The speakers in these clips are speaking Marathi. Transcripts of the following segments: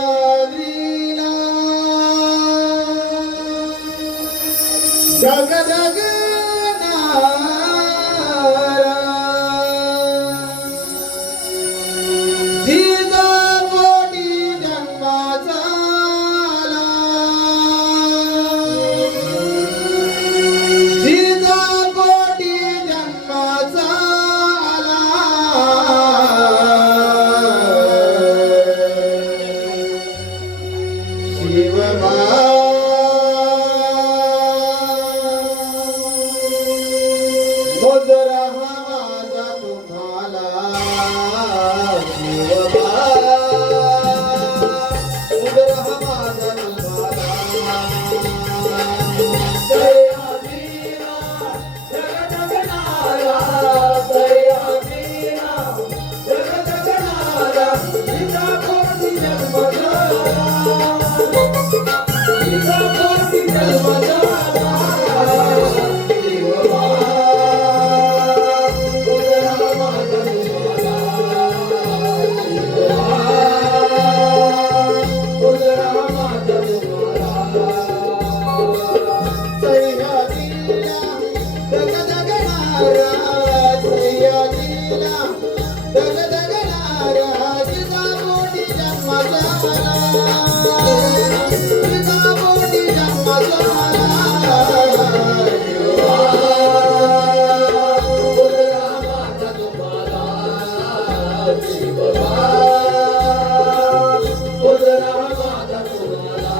सह्याद्रीला जगजगणारा जिजामाटी जन्माचा आला, जिजामाटी जन्माचा आला. शिवबा मोजरा हा माझा तुम्हाला, शिवबा मोजरा हा माझा तुम्हाला. सह्याद्रीला जगजगणारा, सह्याद्रीला जगजगणारा, जिजामाटी जन्माचा जिजामाटी जन्माचा शिवबा मोजरा हा माझा तुम्हाला, शिवबा मोजरा हा माझा तुम्हाला. सह्याद्रीला जगजगणारा, सह्याद्रीला जगजगणारा, जिजामाटी जन्माचा आला, जिजामाटी जन्माचा आला. शिवबा मोजरा हा माझा तुम्हाला, शिवबा मोजरा हा माझा तुम्हाला.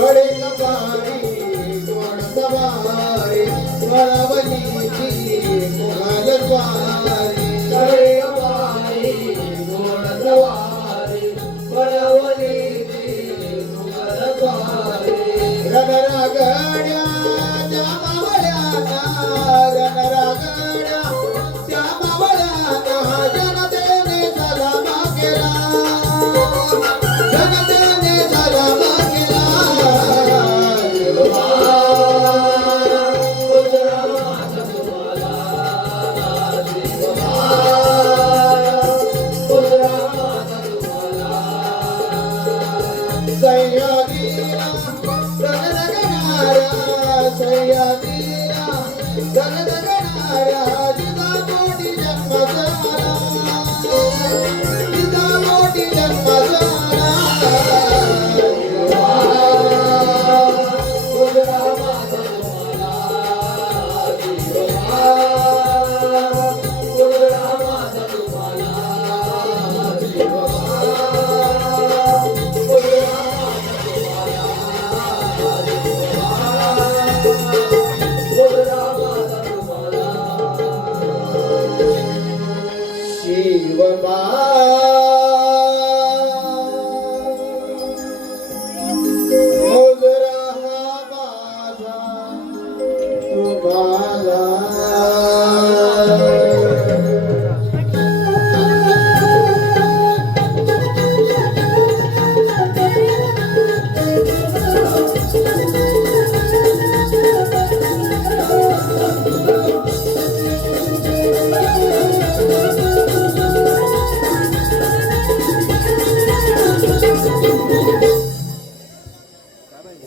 कडे कपारी कोण सवारी, वळवलीची मुघल स्वारी. कडे कपारी कोण सवारी, वळवलीची मुघल स्वारी. रणरागड्या त्या मावळ्यांना, रणरागड्या त्या मावळ्यांना जनतेने सलामा केला, जनतेने सलामा केला. शिवबा मोजरा हा माझा तुम्हाला, शिवबा मोजरा हा माझा तुम्हाला. सह्याद्रीला जगजगणारा, सह्याद्रीला जगजगणारा, जिजामाटी जन्माचा आला, जिजामाटी जन्माचा आला. शिवबा मोजरा हा माझा तुम्हाला, शिवबा मोजरा हा माझा तुम्हाला, शिवबा मोजरा हा माझा तुम्हाला, मोजरा हा माझा तुम्हाला. शिवबा मोजरा हा माझा तुम्हाला.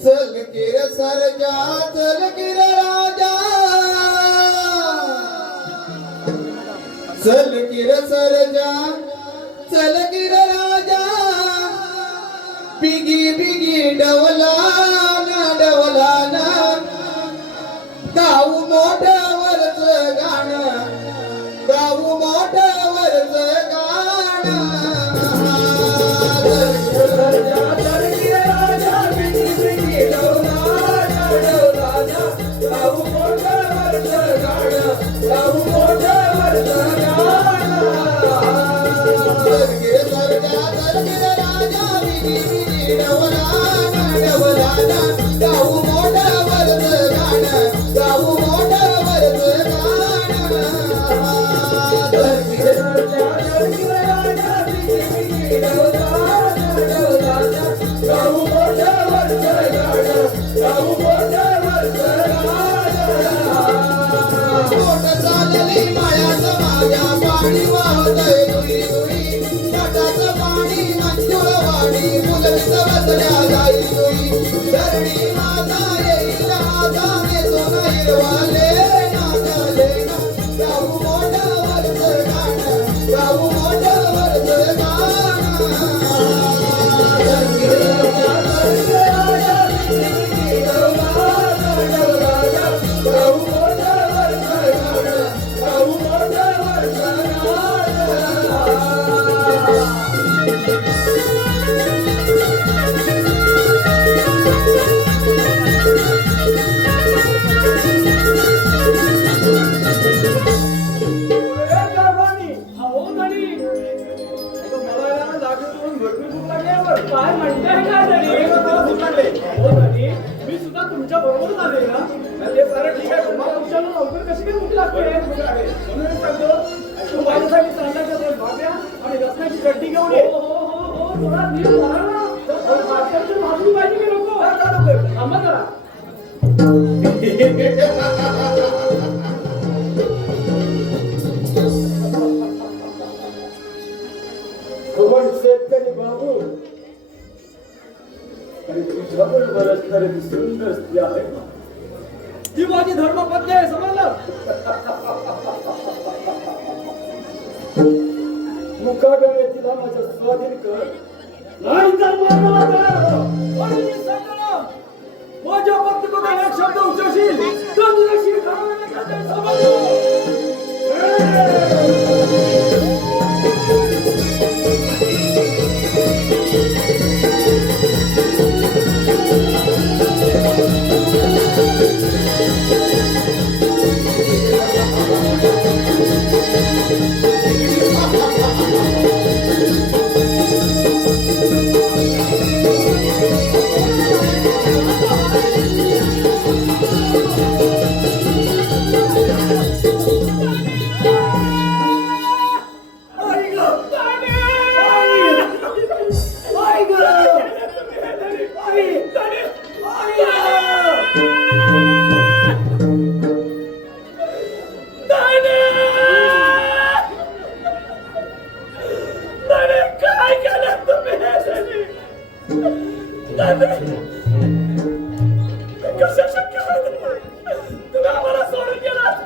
चल किर सरजा, चल किर राजा, चल किर सरजा, चल किर राजा. बिगी बिगी डवलाना, डवलाना, गाऊ मोठ्यावरच गाणं, गाऊ मोठ्यावरच गाणं. चल किर सरजा, चल किर राजा, बिगी बिगी डवलाना, डवलाना, गाऊ मोठ्यावरच गाणं, गाऊ मोठ्यावरच गाणं. चल किर सरजा. पाणी वाहतय दुई दुई पाटाचं पाणी मंजुळ वाणी मुलवीत बसल्या जाई दुई धरणी माता येईल आता नेसून हिरवाले नाचले ना गाऊ मोठं वरचं गाणं गाऊ मोठं वरचं काय म्हणताय काय झाली? मी सुद्धा तुमच्या बरोबरच आले ना. ठीक आहे, तुम्हाला लवकर कशी काय भूक लागते म्हणून सांगतो तू माझ्यासाठी चालण्याचा भाग्या आणि रस्त्याची गड्डी घेऊन ये. हो थोडा धीर धरा ना. भाकरची भाकरी पाहिजे की नको? थांबा जरा. शेतकरी बाबू आणि तुझ्यावर बरसणारी सुंदर स्त्री आहे ती माझी धर्मपत्नी आहे, समजलं? मुखाडोळे तिला माझ्या स्वाधीन कर नाही तर मला आणि मी सांगतो ना, माझ्या भक्तीबद्दल एक शब्द उच्चारशील तर तुला शिर खाण्याला खाते, समजलं? कसं शक्य होतं? तुम्ही आम्हाला सोडून गेलात.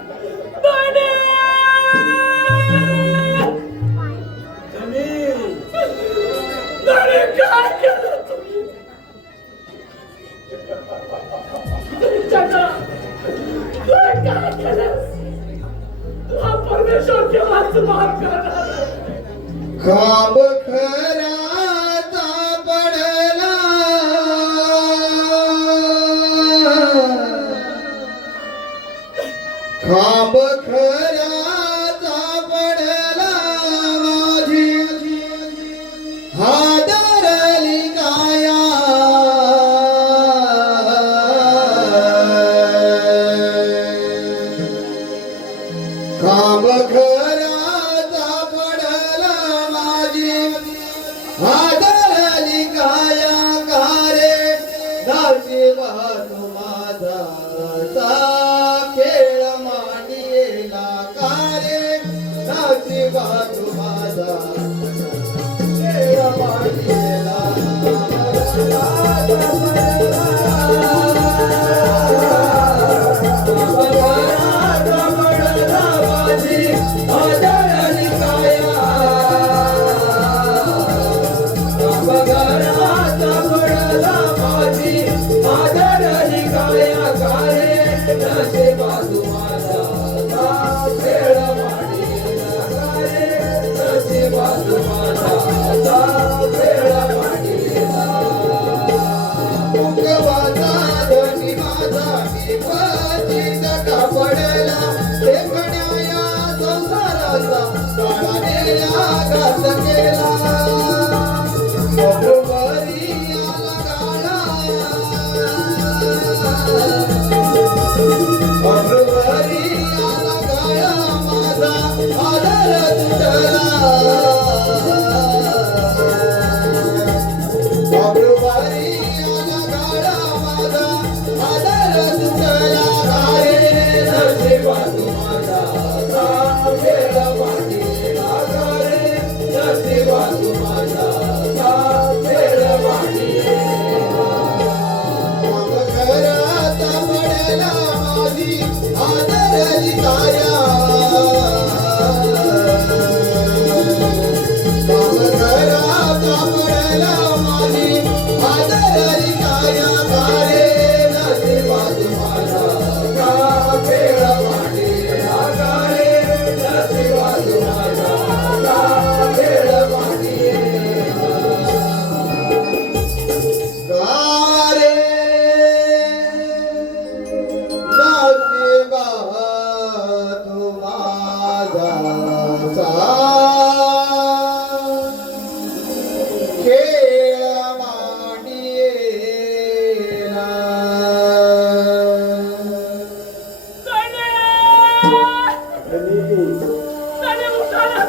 काय केलं तुम्ही? काय केलं? हा परमेश्वर केव्हाच माफ करणार आहे. खाब खराचा पडला खाब खराचा पडला माझी हादरली काया खाब खराचा पडला माझी हादरली काया कारे नशिबात माझा खेळ मांडिला कारे नशिबात माझा खेळ मांडिला माझा आदर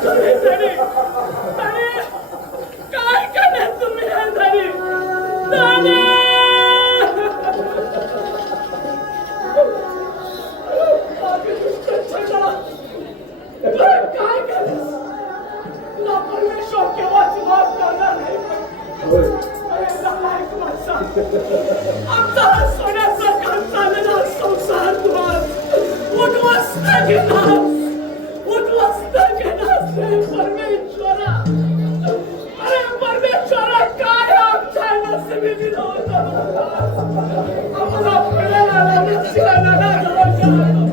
तुम्ही धनी? धनी, काय करणार तुम्ही हे धनी? धनी! आम्ही दुष्ट छटा. बरं, काय केलंस? तुला परमेश्वर केव्हाच माफ करणार नाही. होय. अरे नालायक माणसा. आमचा हा सोन्यासारखा चाललेला संसार तू आज उद्ध्वस्त केलास. उद्ध्वस्त केलास रे परमेश्वरा. अरे परमेश्वरा, काय आमच्या नशिबी दिलं होतं. आम्हाला मिळालेला नशिबाला नागवलं.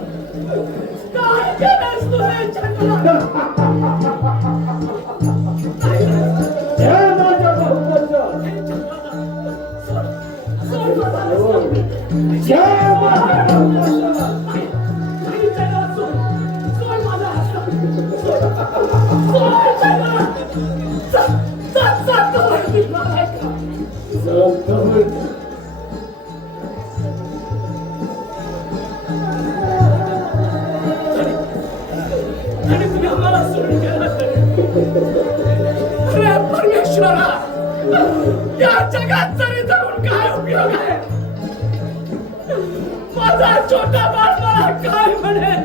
काय केलंस तू रे छटा? जय माझ्या बहुताच्या. सोड मला. जय माझ्या बहुताच्या. परमेश्वरा, या जगात जरी जाऊन काय उपयोग आहे? माझा छोटा बाळ मला काय म्हणेल?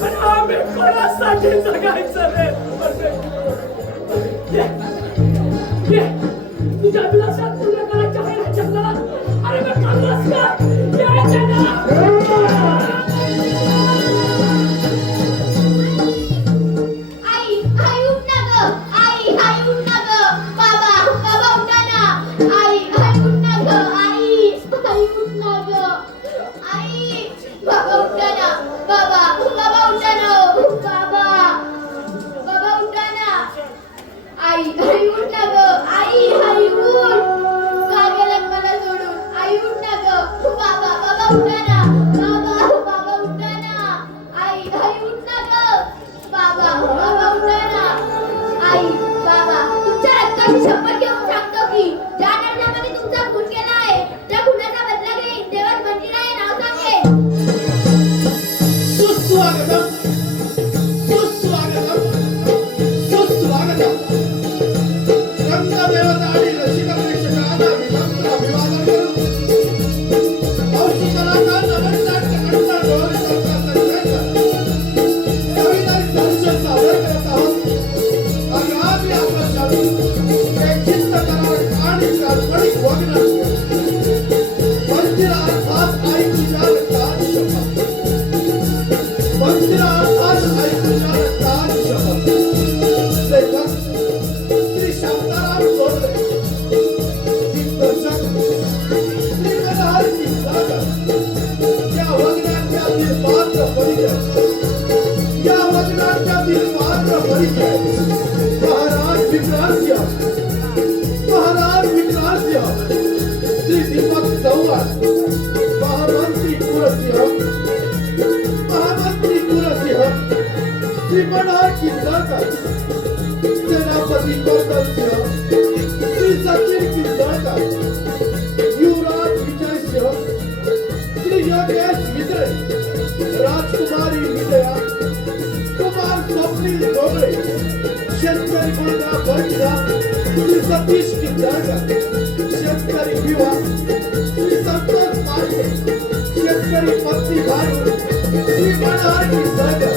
पण आम्ही कोणासाठी जगायचं रे? ये, तुझ्या विलासात पूर्ण करायच्या आहे ना जगाला. अरे मग काढलास का? या जगाला. आई उठ ना ग. आई उठ ना ग. बाबा उठा ना. आई उठ ना ग. आई उठ ना ग. आई बाबा उठा ना. बाबा उठा ना. बाबा उठा ना. आई उठ ना ग. आई उठ. का गेलात मला सोडून? आई उठ ना ग. बाबा उठा ना. बाबा उठा ना. आई उठ ना ग. बाबा उठा ना. आई बाबा, तुमच्या रक्ताची शपथ घेऊन सांगतो की ज्या नरनामाने तुमचा खून केला आहे त्या खुनाचा बदला घेईन. देवात मंदिर आहे, नाव सांगेन. सुस्वागतम. सुस्वागतम. सुस्वागतम. रंगदेवता आणि रसिक प्रेक्षकांना विनम्र अभिवादन करू. औषधी कलाकार नवनाट्य कंठ डोळे सरकार संचयकर कविता दर्शन सादर करत आहोत. आगामी आकर्षण एक चित्तकरार आणि काल्पनिक वगनाट्य. मंदिरा अर्थात आई तुझ्या रक्ताची शपथ. मंदिरा अर्थात आई तुझ्या रक्ताची शपथ. लेखक श्री शांताराम सोडले. दिग्दर्शक श्री मनोहर किल्लाकर. या वगनाट्यातील पात्र परिचय. या वगनाट्यातील पात्र परिचय. महाराज विक्रांत. महाराज विक्रांत श्री दीपक चव्हाण. महामंत्री कुलसिंह. महामंत्री कुलसिंह श्री मनोहर किल्लाकर. सेनापती गौतम सिंह श्री सचिन किल्लाकर. युवराज विजय सिंह श्री योगेश मित्रे. राजकुमारी विजया कुमार स्वप्नील डोंगरे. शेतकरी मुलगा बंडा श्री सतीश किल्लाकर. शेतकरी विवाह श्री संतोष पांडे. शेतकरी पत्नी भारू श्री मनोहर किल्लाकर.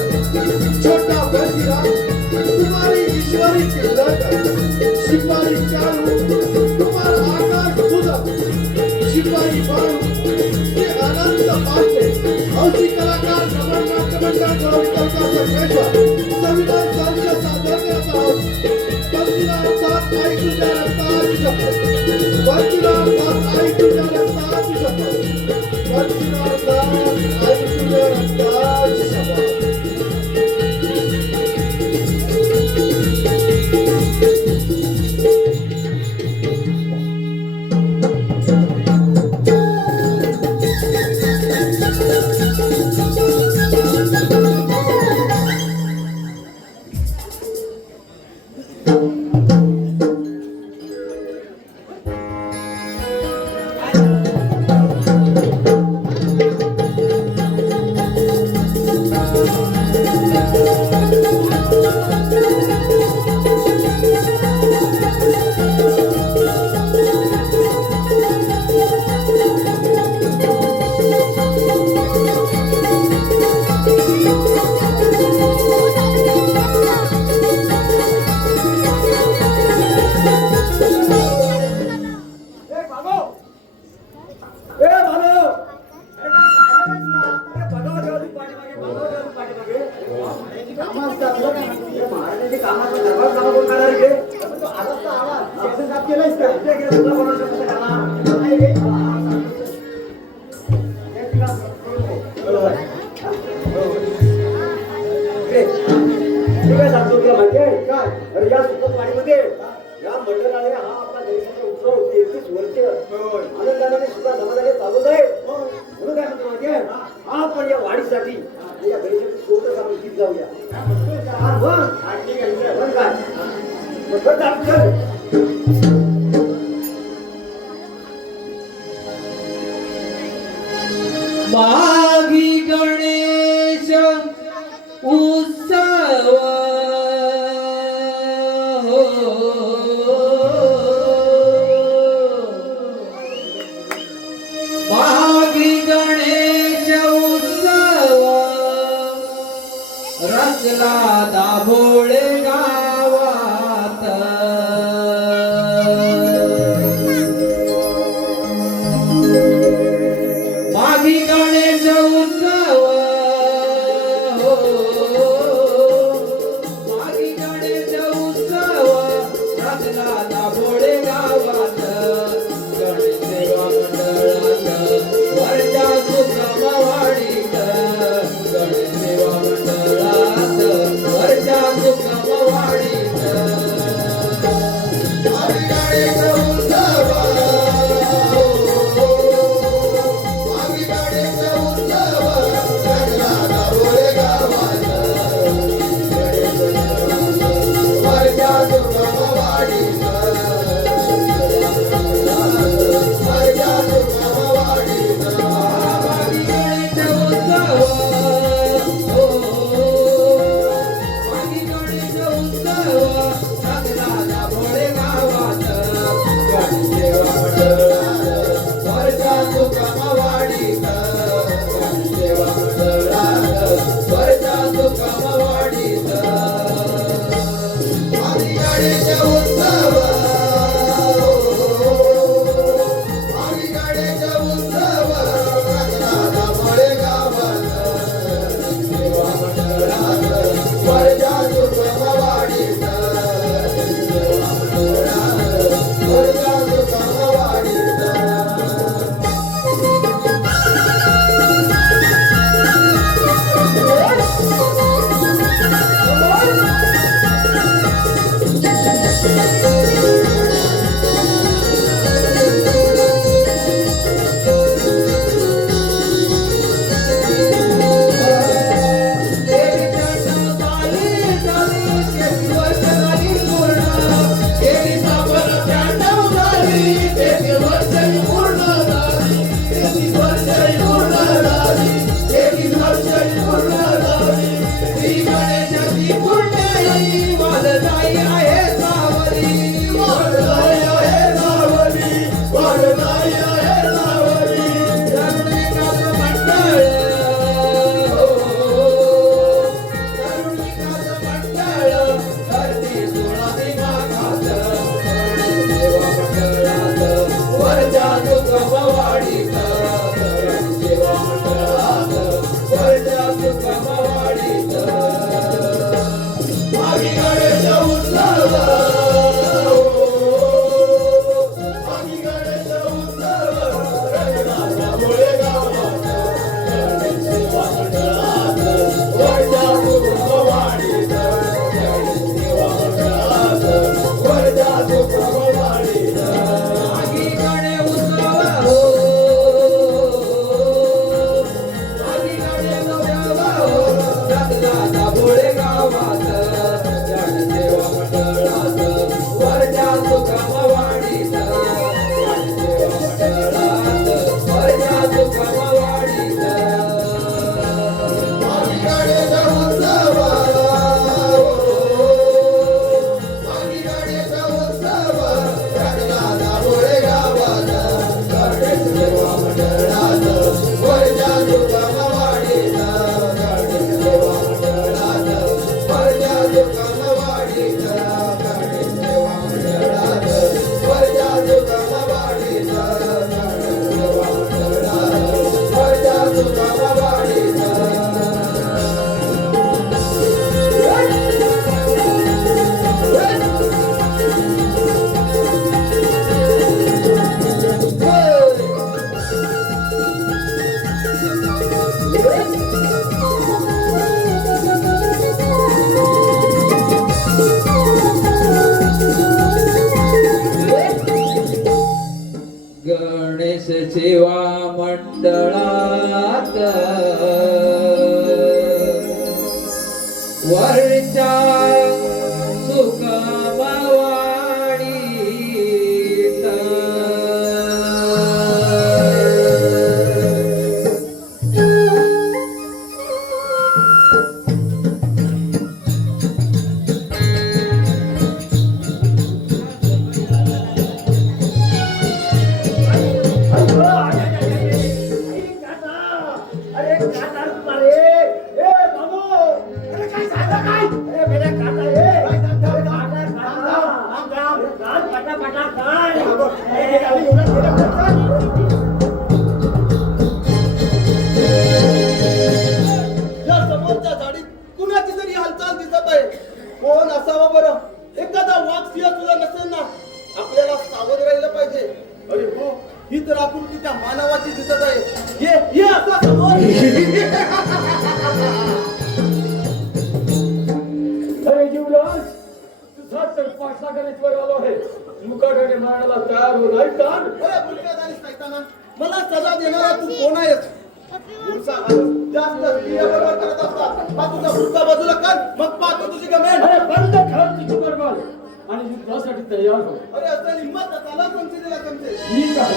छोटा बंडीरा कुमारी ईश्वरी किल्लाकर. शिपाई चारू कुमार आकाश बुधक. शिपाई बाळू श्री अनंत पांडे. औषधी कलाकार नवनाट्य मंडळ गोविंदाचा संघर्ष. संविधान साध्य सादर करत आहोत. मंदिरा अर्थात आई तुझ्या रक्ताची शपथ. मंदिरा अर्थात आई तुझ्या रक्ताची शपथ. मंदिरा अर्थात आई तुझ्या रक्ताची शपथ. Thank you. आम्हाला दरबार साहेब कोण करणार आहे? पण तो आलाच तर आला. स्टेशन साफ केलंयस का? इथे गेला तुला बनवू शकत नाही त्याला. नाही रे. हे तिला करून दे. बरोबर. रे, मी काय सांगतो तुला माहिती आहे? काय? अरे या सुखवाडीमध्ये या मंडळाने हा आपला देशाचा उत्सव 33 वर्ष होय. आनंदाने सुद्धा समाजाने चालवत आहे. म्हणून काय म्हणतो माहिती आहे? आपण या वाढीसाठी या गणेशाची सोबत आपण गीत गाऊया. हा, मग? आणखी घ्यायचं. मग काय? मग कर चालू कर. माघी गणेश उत्सव माघी गणेश उत्सव रंगला दाभोळे गावात माघी गणेश उत्सव माघी गणेश उत्सव रंगला दाभोळे गावात गणेश सेवा मंडळात वरच्या सुखमवाडीत गणेश सेवा मंडळात वरच्या सुखमवाडीत आम्ही गणेश उत्सव आम्ही गणेश उत्सव रंगला दाभोळे गावात गणेश वरच्या सुखमवाडीत वरच्या सुखमवाडीत माघी गणेश उत्सव माघी गणेश उत्सव रंगला दाभोळे गावात गणेश सेवा मंडळात वरच्या सुखमवाडीत गणेश सेवा मंडळात वरच्या सुखमवाडीत आम्ही गणेश उत्सव आम्ही गणेश उत्सव रंगला दाभोळे गावात गणेश सेवा मंडळात वरच्या सुखमवाडीत गणेश सेवा मंडळात वरच्या सुखमवाडीत गावात गणेश सेवा मंडळात सेवा मंडळात वरच्या या समोरच्या झाडीत कुणाची तरी हालचाल दिसत आहे. कोण असावा बरं? एखादा वाघ सिंह सुद्धा नसेल ना? आपल्याला सावध राहिलं पाहिजे. अरे हो, ही तर आकृती त्या मानवाची दिसत आहे. ये असा समोर. अरे युवराज, तुझा तर पाठलागानेश्वर आलो आहे. मुकाट्याने मारण्याला तयार हो नाही का? अरे बुलक्यादारी सैताना, मला सजा देणारा तू कोण आहेस? पुढचा आरोप जास्त स्त्रियाबरोबर करत असतात. हा तुझा पुढचा बाजूला कर, मग पाहतो तुझी गमेन. अरे बंद कर तुझी बरबाद आणि युद्धासाठी तयार हो. अरे असं हिंमत त्याला चमचे दिला चमचे. ठीक आहे.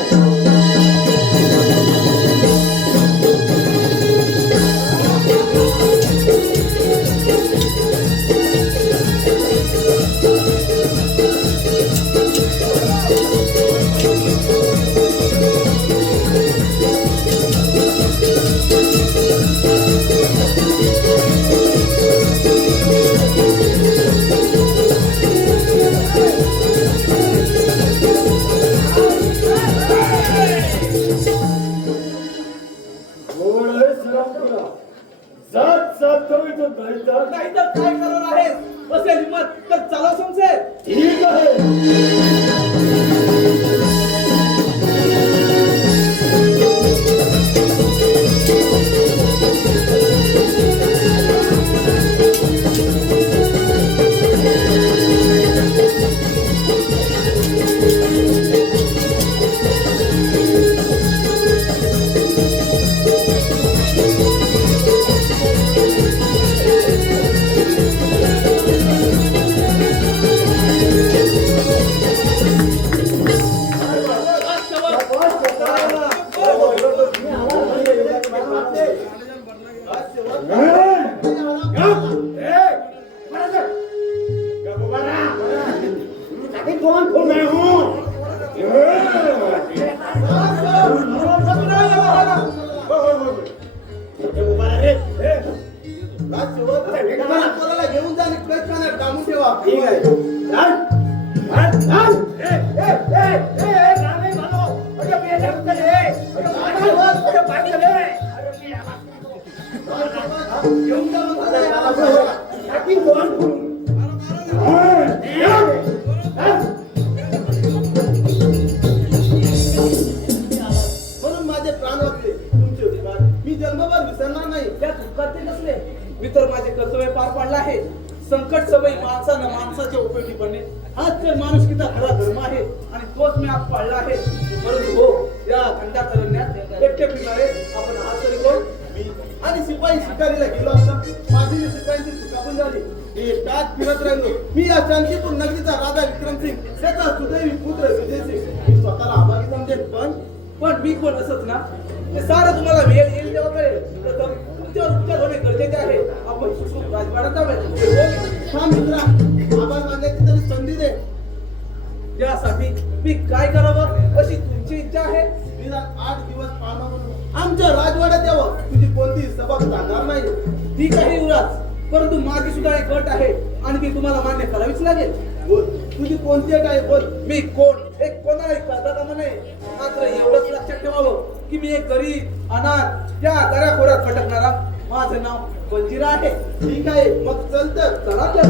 गोड आहे सरांपुरा. जात कमी तो नाही तर नाही तर काय करणार आहेस? असेल हिंमत तर चला समजे. ठीक आहे. घेऊन जा आणि कैद डांबून ठेवा. ठीक आहे. घेऊन जा म्हणून माझे प्राण वाचले तुमचे विचार मी जन्मभर विसरणार नाही. त्या दुःखात ते नसले. मी तर माझे कर्तव्य पार पाडले आहे. संकट समय माणसानं माणसाच्या उपयोगी बनणे हाच तर माणुसकीचा खरा धर्म आहे आणि तोच मी आज पाळला आहे. परंतु हो, या थंडा करण्यात एकटे फिरणारे आपण हात तरी कोण? मी आणि शिपाई शिकारीला गेलो असता माझी शिपायांची चुका पण झाली. एकटाच फिरत राहिलो. मी या शांतीपूर नगरीचा राजा विक्रमसिंग त्याचा सुदैवी पुत्र विजयसिंग मी स्वतःला अभागी समजेन. पण मी पण असंच ना. ते सारं तुम्हाला वेळ येईल तेव्हा कळेल. प्रथम तुमच्यावर उपचार होणे गरजेचे आहे. आपण सुखरूप राजवाड्यात जाऊयात. हा मित्रा, आभार मानण्याची तरी संधी दे. यासाठी मी काय करावं अशी तुमची इच्छा आहे? निदान 8 दिवस पाळणं आमच्या राजवाड्यात यावं. तुझी कोणतीही सबक जाणार नाही. ठीक आहे युवराज, परंतु माझी सुद्धा एक अट आहे आणि ती तुम्हाला मान्य करावीच लागेल. बोल, तुझी कोणती अट आहे? बोल. मी कोण हे कोणालाही करता कामा नये. मात्र एवढंच लक्षात ठेवावं की मी एक गरीब अनाथ या दऱ्याखोऱ्यात भटकणारा माझं नाव वंजिरा आहे. ठीक आहे, मग चल तर. चला तर.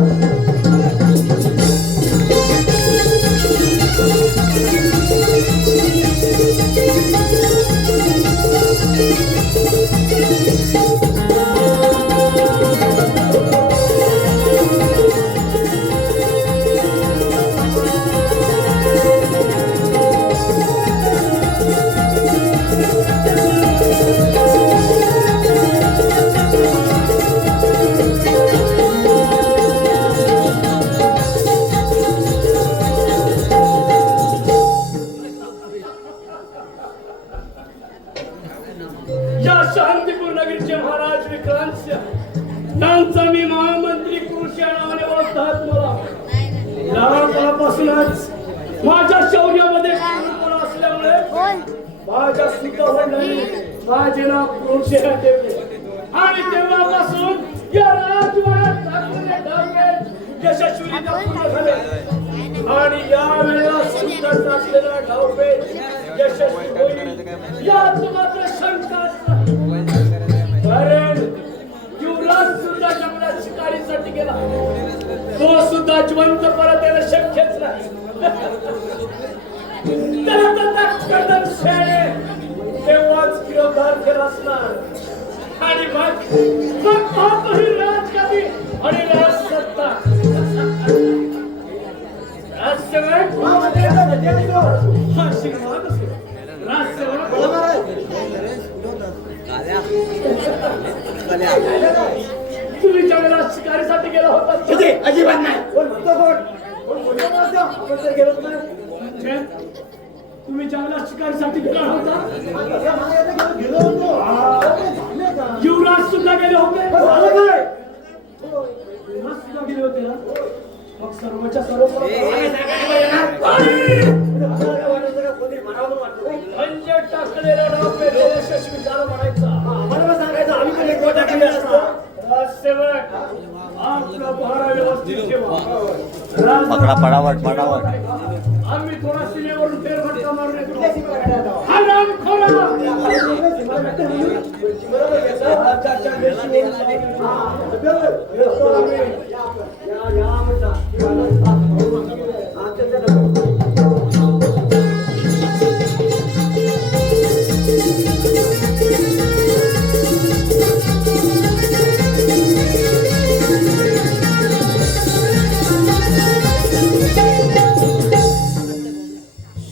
लहानपणापासूनच माझ्या शौर्यामध्ये शूरपणा असल्यामुळे माझ्या सुद्धा वडिलांनी माझे नाव क्रोशेला ठेवले आणि तेव्हापासून या राजवाड्यात टाकलेले डावे यशस्वीरित्या पूर्ण झाले आणि या वेळेला सुद्धा टाकलेला डावपेच यशस्वी होईल यात मात्र शंकाच नाही. कारण युवराज सुद्धा जंगलात शिकारीसाठी गेला, तो सुद्धा जिवंत परत येणं शक्यच नाही. त्याला तर कदम शेणे तेव्हाच गिरफ्तार केला असणार आणि मग पाहतोही राजगादी आणि राजसत्ता. राजसेवक आशीर्वाद असो. राजसेवक तुम्ही जंगलात शिकारीसाठी गेला होता अजिबात नाही. कोण म्हणतो कोण आपण तर गेलोच नाही. म्हणजे तुम्ही जंगलात शिकारीसाठी गेला होता. गेलो होतो. युवराज सुद्धा गेले होते. झालं काय? युवराज सुद्धा गेले होते ना. मग सर्वच्या सर्व म्हणजे टाकलेला डाव पेच यशस्वी झाला म्हणायचा. आम्हाला सांगायचं आम्ही पण एक गोटा केली असतो. राजसेवक आपला पहारा व्यवस्थित ठेवा. पकडा पडावट पडावट. आम्ही थोडा सीमेवरून फेरफटका मारून येतो. हरामखोरा!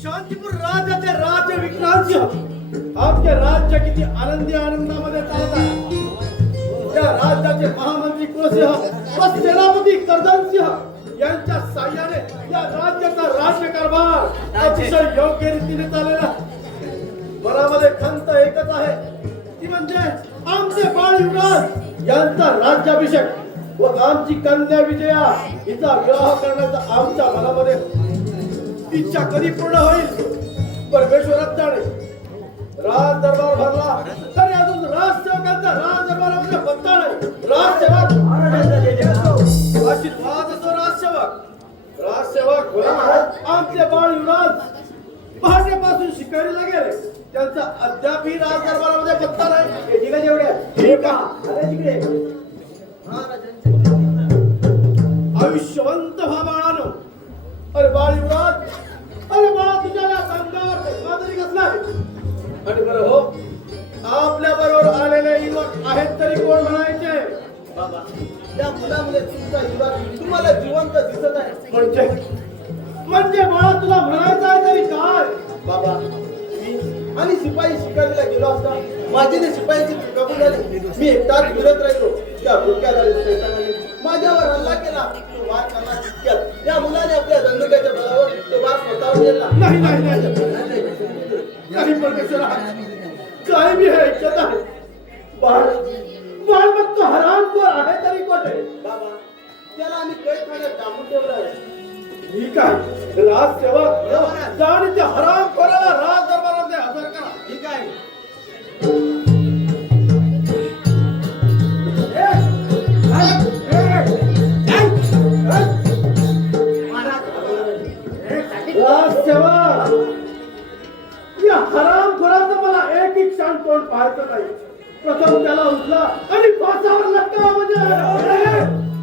शांतीपूर राज्याचे राजे विक्रांतसिंह आमचे राज्य किती आनंदी आनंदामध्ये चालत आहे. या राज्याचे महामंत्री कुलसिंह व सेनापती कर्दनसिंह यांच्या साह्याने या राज्याचा राज्यकारभार अतिशय योग्य रीतीने चाललेला. मनामध्ये खंत एकच आहे ती म्हणजे आमचे बाळ युवराज यांचा राज्याभिषेक व आमची कन्या विजया हिचा विवाह करण्याचा आमच्या मनामध्ये इच्छा कधी पूर्ण होईल परमेश्वरात जाणे. राज दरबार भरला तरी अजून राजसेवकांचा राज दरबारामध्ये पत्ता नाही. राजसेवक आशीर्वाद असो. राजसेवक आमचे बाळ युवराज पहाटेपासून शिकारीला गेले, त्यांचा अद्यापही राज दरबारामध्ये पत्ता नाही. ठीक आहे जेवढ्या ठीक आहे. अरे तिकडे आयुष्यवंत व्हा बाळानो. अरे बाळ युवराज, अरे बाळा तुझ्या या अंगावर मादरी कसलाय. आणि बरं हो, आपल्या बरोबर आलेले युवक आहेत तरी कोण म्हणायचे. बाबा त्या मुलामुळे तुमचा युवक तुम्हाला जिवंत दिसत आहे. म्हणजे बाळा तुला म्हणायचं आहे तरी काय. बाबा मी आणि शिपाई शिकारीला गेलो असता माझी ते शिपाईची कबूल झाली. मी एकटाच फिरत राहिलो. त्या भुक्या माझ्यावर हल्ला केला. तो वार करणार तितक्यात या मुलाने आपल्या दंडुक्याच्या बळावर तो वार स्वतःवर केला. नाही नाही नाही परमेश्वरा, काय मी हे ऐकत आहे. बाळ बाळ मग तो हरामखोर आहे तरी कोठे. बाबा त्याला आम्ही कैदखान्यात डांबून ठेवलं आहे. ठीक आहे, राजसेवक जा आणि त्या हरामखोराला राज दरबारामध्ये हजर करा. ठीक आहे. राजसेवक या हरामखोराचं मला एक एक क्षण तोंड पाहायचं नाही. प्रथम त्याला उचला आणि फासावर लटका. म्हणजे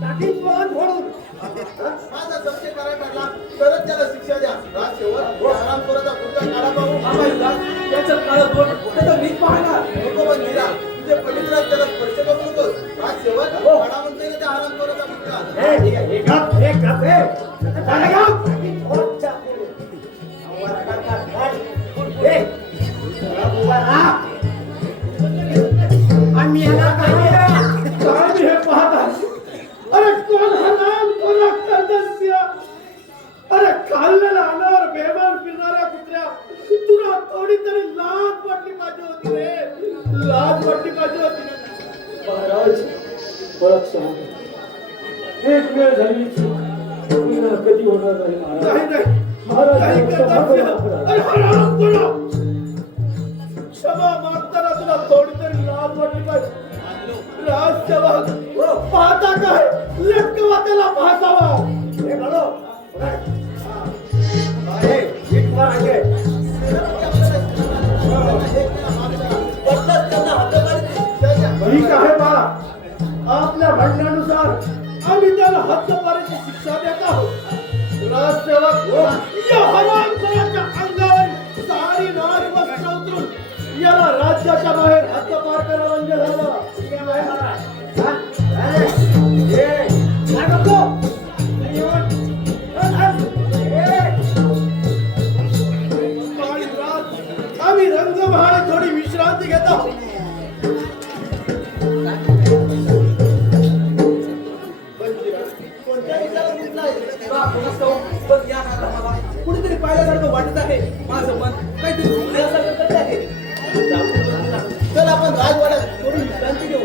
टाकीत मान फोडून माझा संशय करायला लागला तरच त्याला शिक्षा द्या. राजसेवक हरामखोराचा पुढचा काळा पाहू. त्याचं काळं बोट त्याचं नीट पाहणार. नको पण मीरा, तुझे पवित्र त्याला स्पर्श करू नकोस. राजसेवक काळा म्हणते त्या हरामखोराचा पुढचा. ठीक आहे. एक गप एक गप हे आम्ही याला काय मी हे पाहत आहे. अरे कोण हरामखोर कर्दनसिंह. अरे खाल्लेल्या अन्नावर बेमान फिरणाऱ्या कुत्र्या, तुला थोडी तरी लाज वाटली पाहिजे होती रे. लाज वाटली पाहिजे होती. महाराज ओळख सांग. एक वेळ झाली चूक पुन्हा कधी होणार नाही महाराज. नाही महाराज काही आमचा करता मागं येईल. वापरा. अरे हराम तुला क्षमा मागताना तुला थोडी तरी लाज वाटली पाहिजे. राजसेवक पाहता काय लटकवा त्याला पाहतावा. हे घालो. अरे, नीट मार आहे. ठीक आहे बा, आपल्या म्हणण्यानुसार आम्ही त्याला हद्दपारीची शिक्षा देत आहोत. राजसेवक या हरामखोराच्या अंगावर सारी नाग वस्त्र उतरून याला राज्याच्या बाहेर हद्दपार करा म्हणजे झालं. ठीक आहे महाराज. हा? अरे, हे, काय करतो? आम्ही रंगमहाल थोडी विश्रांती घेत आहोत. पण या नादाला मला कुठेतरी पाहिल्यासारखं वाटत आहे. माझं मन काहीतरी भुलल्यासारखं करत आहे. चल आपण राजवाड्यात थोडी विश्रांती घेऊ.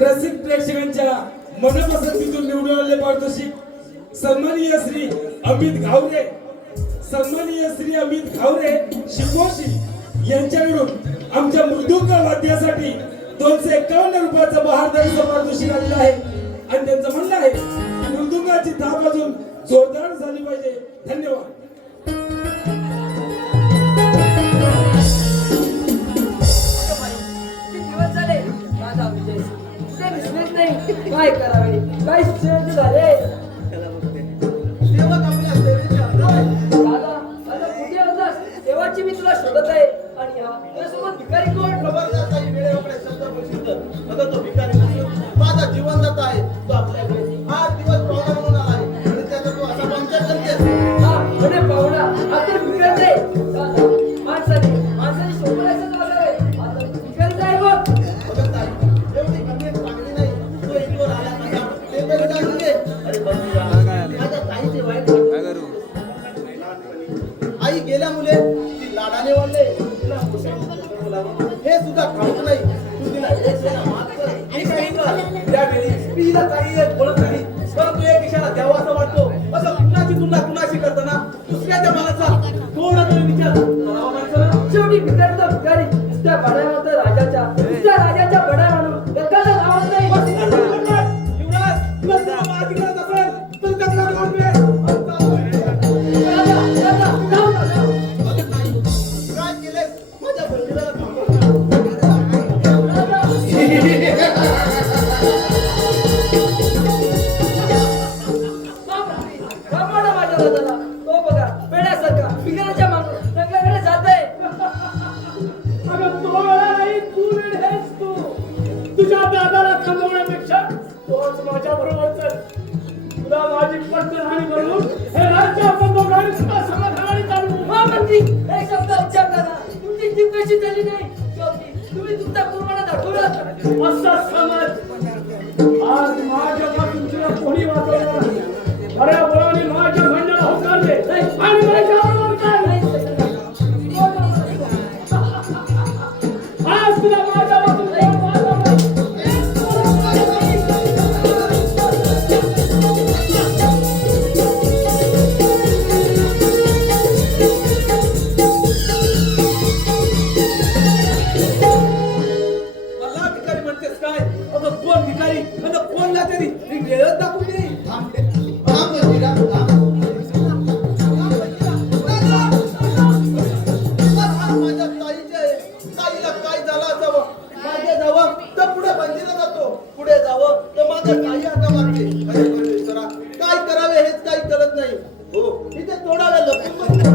रसिक प्रेक्षकांच्या मनपसंतीतून निवडून आलेले पारितोषिक सन्माननीय श्री अमित घावरे शिकोशी यांच्याकडून आमच्या मृदुंग वाद्यासाठी 251 रुपयाचं बहारदारीचं पारितोषिक आलेलं आहे. आणि त्यांचं म्हणणं आहे मृदुंगाची थाप अजून जोरदार झाली पाहिजे. धन्यवाद. दिवस झाले माझा विजय ते दिसलेच नाही. काय करावे काय शिक्षण झाले सेवक आपल्या सेवेचे अंगावर दादा आता कुठे होतास तेव्हाची मी तुला शोधत आहे. आणि हा तुझ्यासोबत भिकारी कोण? खबरदार काही वेळेवाकडे शब्द बोलशील तर आता तो भिकारी नसून माझा जीवनदाता आहे. तो आपल्याकडे 8 दिवस पाहुणा म्हणून आला आहे आणि त्याचा तू असा पंचायत करतेस. हा म्हणे पाहुणा हा तर भिकारी आहे. दादा माणसाने शोभण्याचं झालं आहे. आता भिकारी आहे बघ. बघत आहे एवढी गंभीर चांगली नाही. तो इथवर आला कसा ते तरी जाणून घे. अरे बंधुरा, माझ्या ताईचे वाईट वाटते. आई गेल्यामुळे ती लाडाने वाढले. तिला मोठं बोलावं हे सुद्धा ठाऊक नाही. तू तिला एक वेळा माफ कर. मी काही कर. त्यावेळी मी तिला काही एक बोलत नाही. परंतु एक इशारा द्यावा असं वाटतो. असं कुणाची तुलना कुणाशी करताना दुसऱ्याच्या मनाचा थोडा तरी विचार करावा माणसाला. शेवटी भिकारी तर भिकारी. त्या बड्यावर राजाच्या बड्या म्हणून एखादा नावात नाही. युवराज, तुला जर माहिती करत असेल तर त्याला कोण मिळेल? काय केलेस? माझ्या बहिणीला तो बघा पेड्यासारखा भिकाऱ्याच्या मागून सगळ्याकडे जातोय. अगं तो वेळा नाही, तू वेळ आहेस तू. तुझ्या दादाला थांबवण्यापेक्षा तोच माझ्या बरोबर चल. तुला माझी पटकन म्हणून हे राज्य आपण दोघांनी सुद्धा समाधानाने चालवू. हा मंत्री एक शब्द उच्चारला ना तुमची जीभ कशी झाली नाही. शेवटी तुम्ही तुमचा कुर्बाना दाखवला. असं समज आज माझ्यापासून तुला कोणी वाचवणार नाही. खऱ्या बोलाने माझ्या म्हणण्याला होकार दे आणि माझ्याबरोबर चाल. आज तुला माझ्यापासून कोण वाचवणार? मला भिकारी म्हणतेस काय? अगं कोण भिकारी आणि कोणला तरी ही वेळच दाखवून दे. माझ्या ताईला काय झालं असावं. मागे जावं तर पुढे बंदीला जातो. पुढे जावं तर माझं काही आता मागते. अरे परमेश्वरा, काय करावे हेच काही कळत नाही. हो इथे थोडा वेळ लपून बसतो.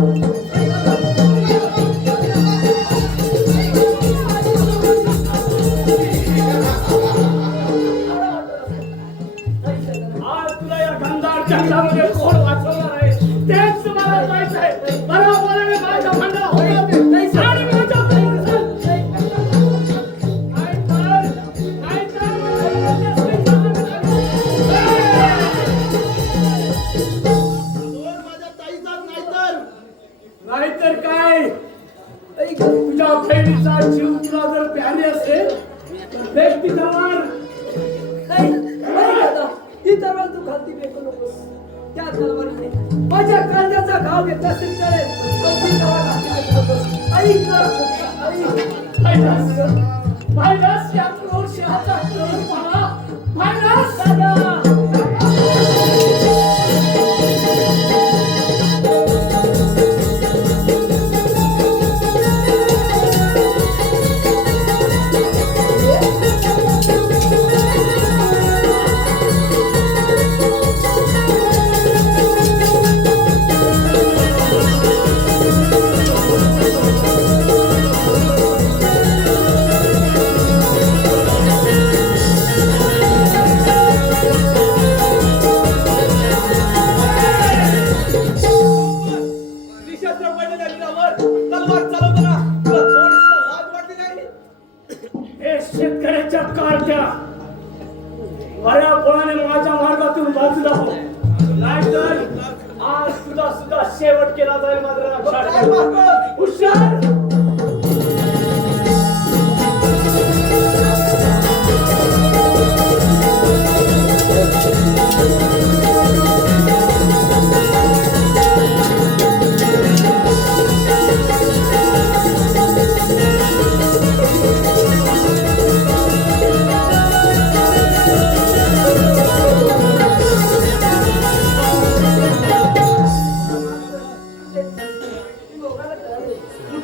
आज तुला या गंधार जंगलामध्ये कोण वाचवणार आहे तेच मला माहित आहे. बरोबर माझ्या भांडणाला होणार नाही. आणि माझ्या बरोबर चल. काय कर? बेस्टी तलवार नाही नाही दादा ही तलवार तू खालती फेकू नकोस त्या तलवारीने माझ्या कांद्याचा घाव घेतला असेल चालेल पण ती तलवार खालती फेकू नकोस आई मायनस या क्रोर शहाचा क्रोर पहा मायनस दादा त्रिशस्त्र पडलेल्या वीरावर तलवार चालवताना तुला थोडी सुद्धा लाज वाटली नाही? हे शेतकऱ्याच्या कारत्या बऱ्या पळाने माझ्या मार्गातून बाजूला हो नाहीतर आज सुद्धा शेवट केला जाईल मात्र लक्षात काय ठेव. मागं? हुशार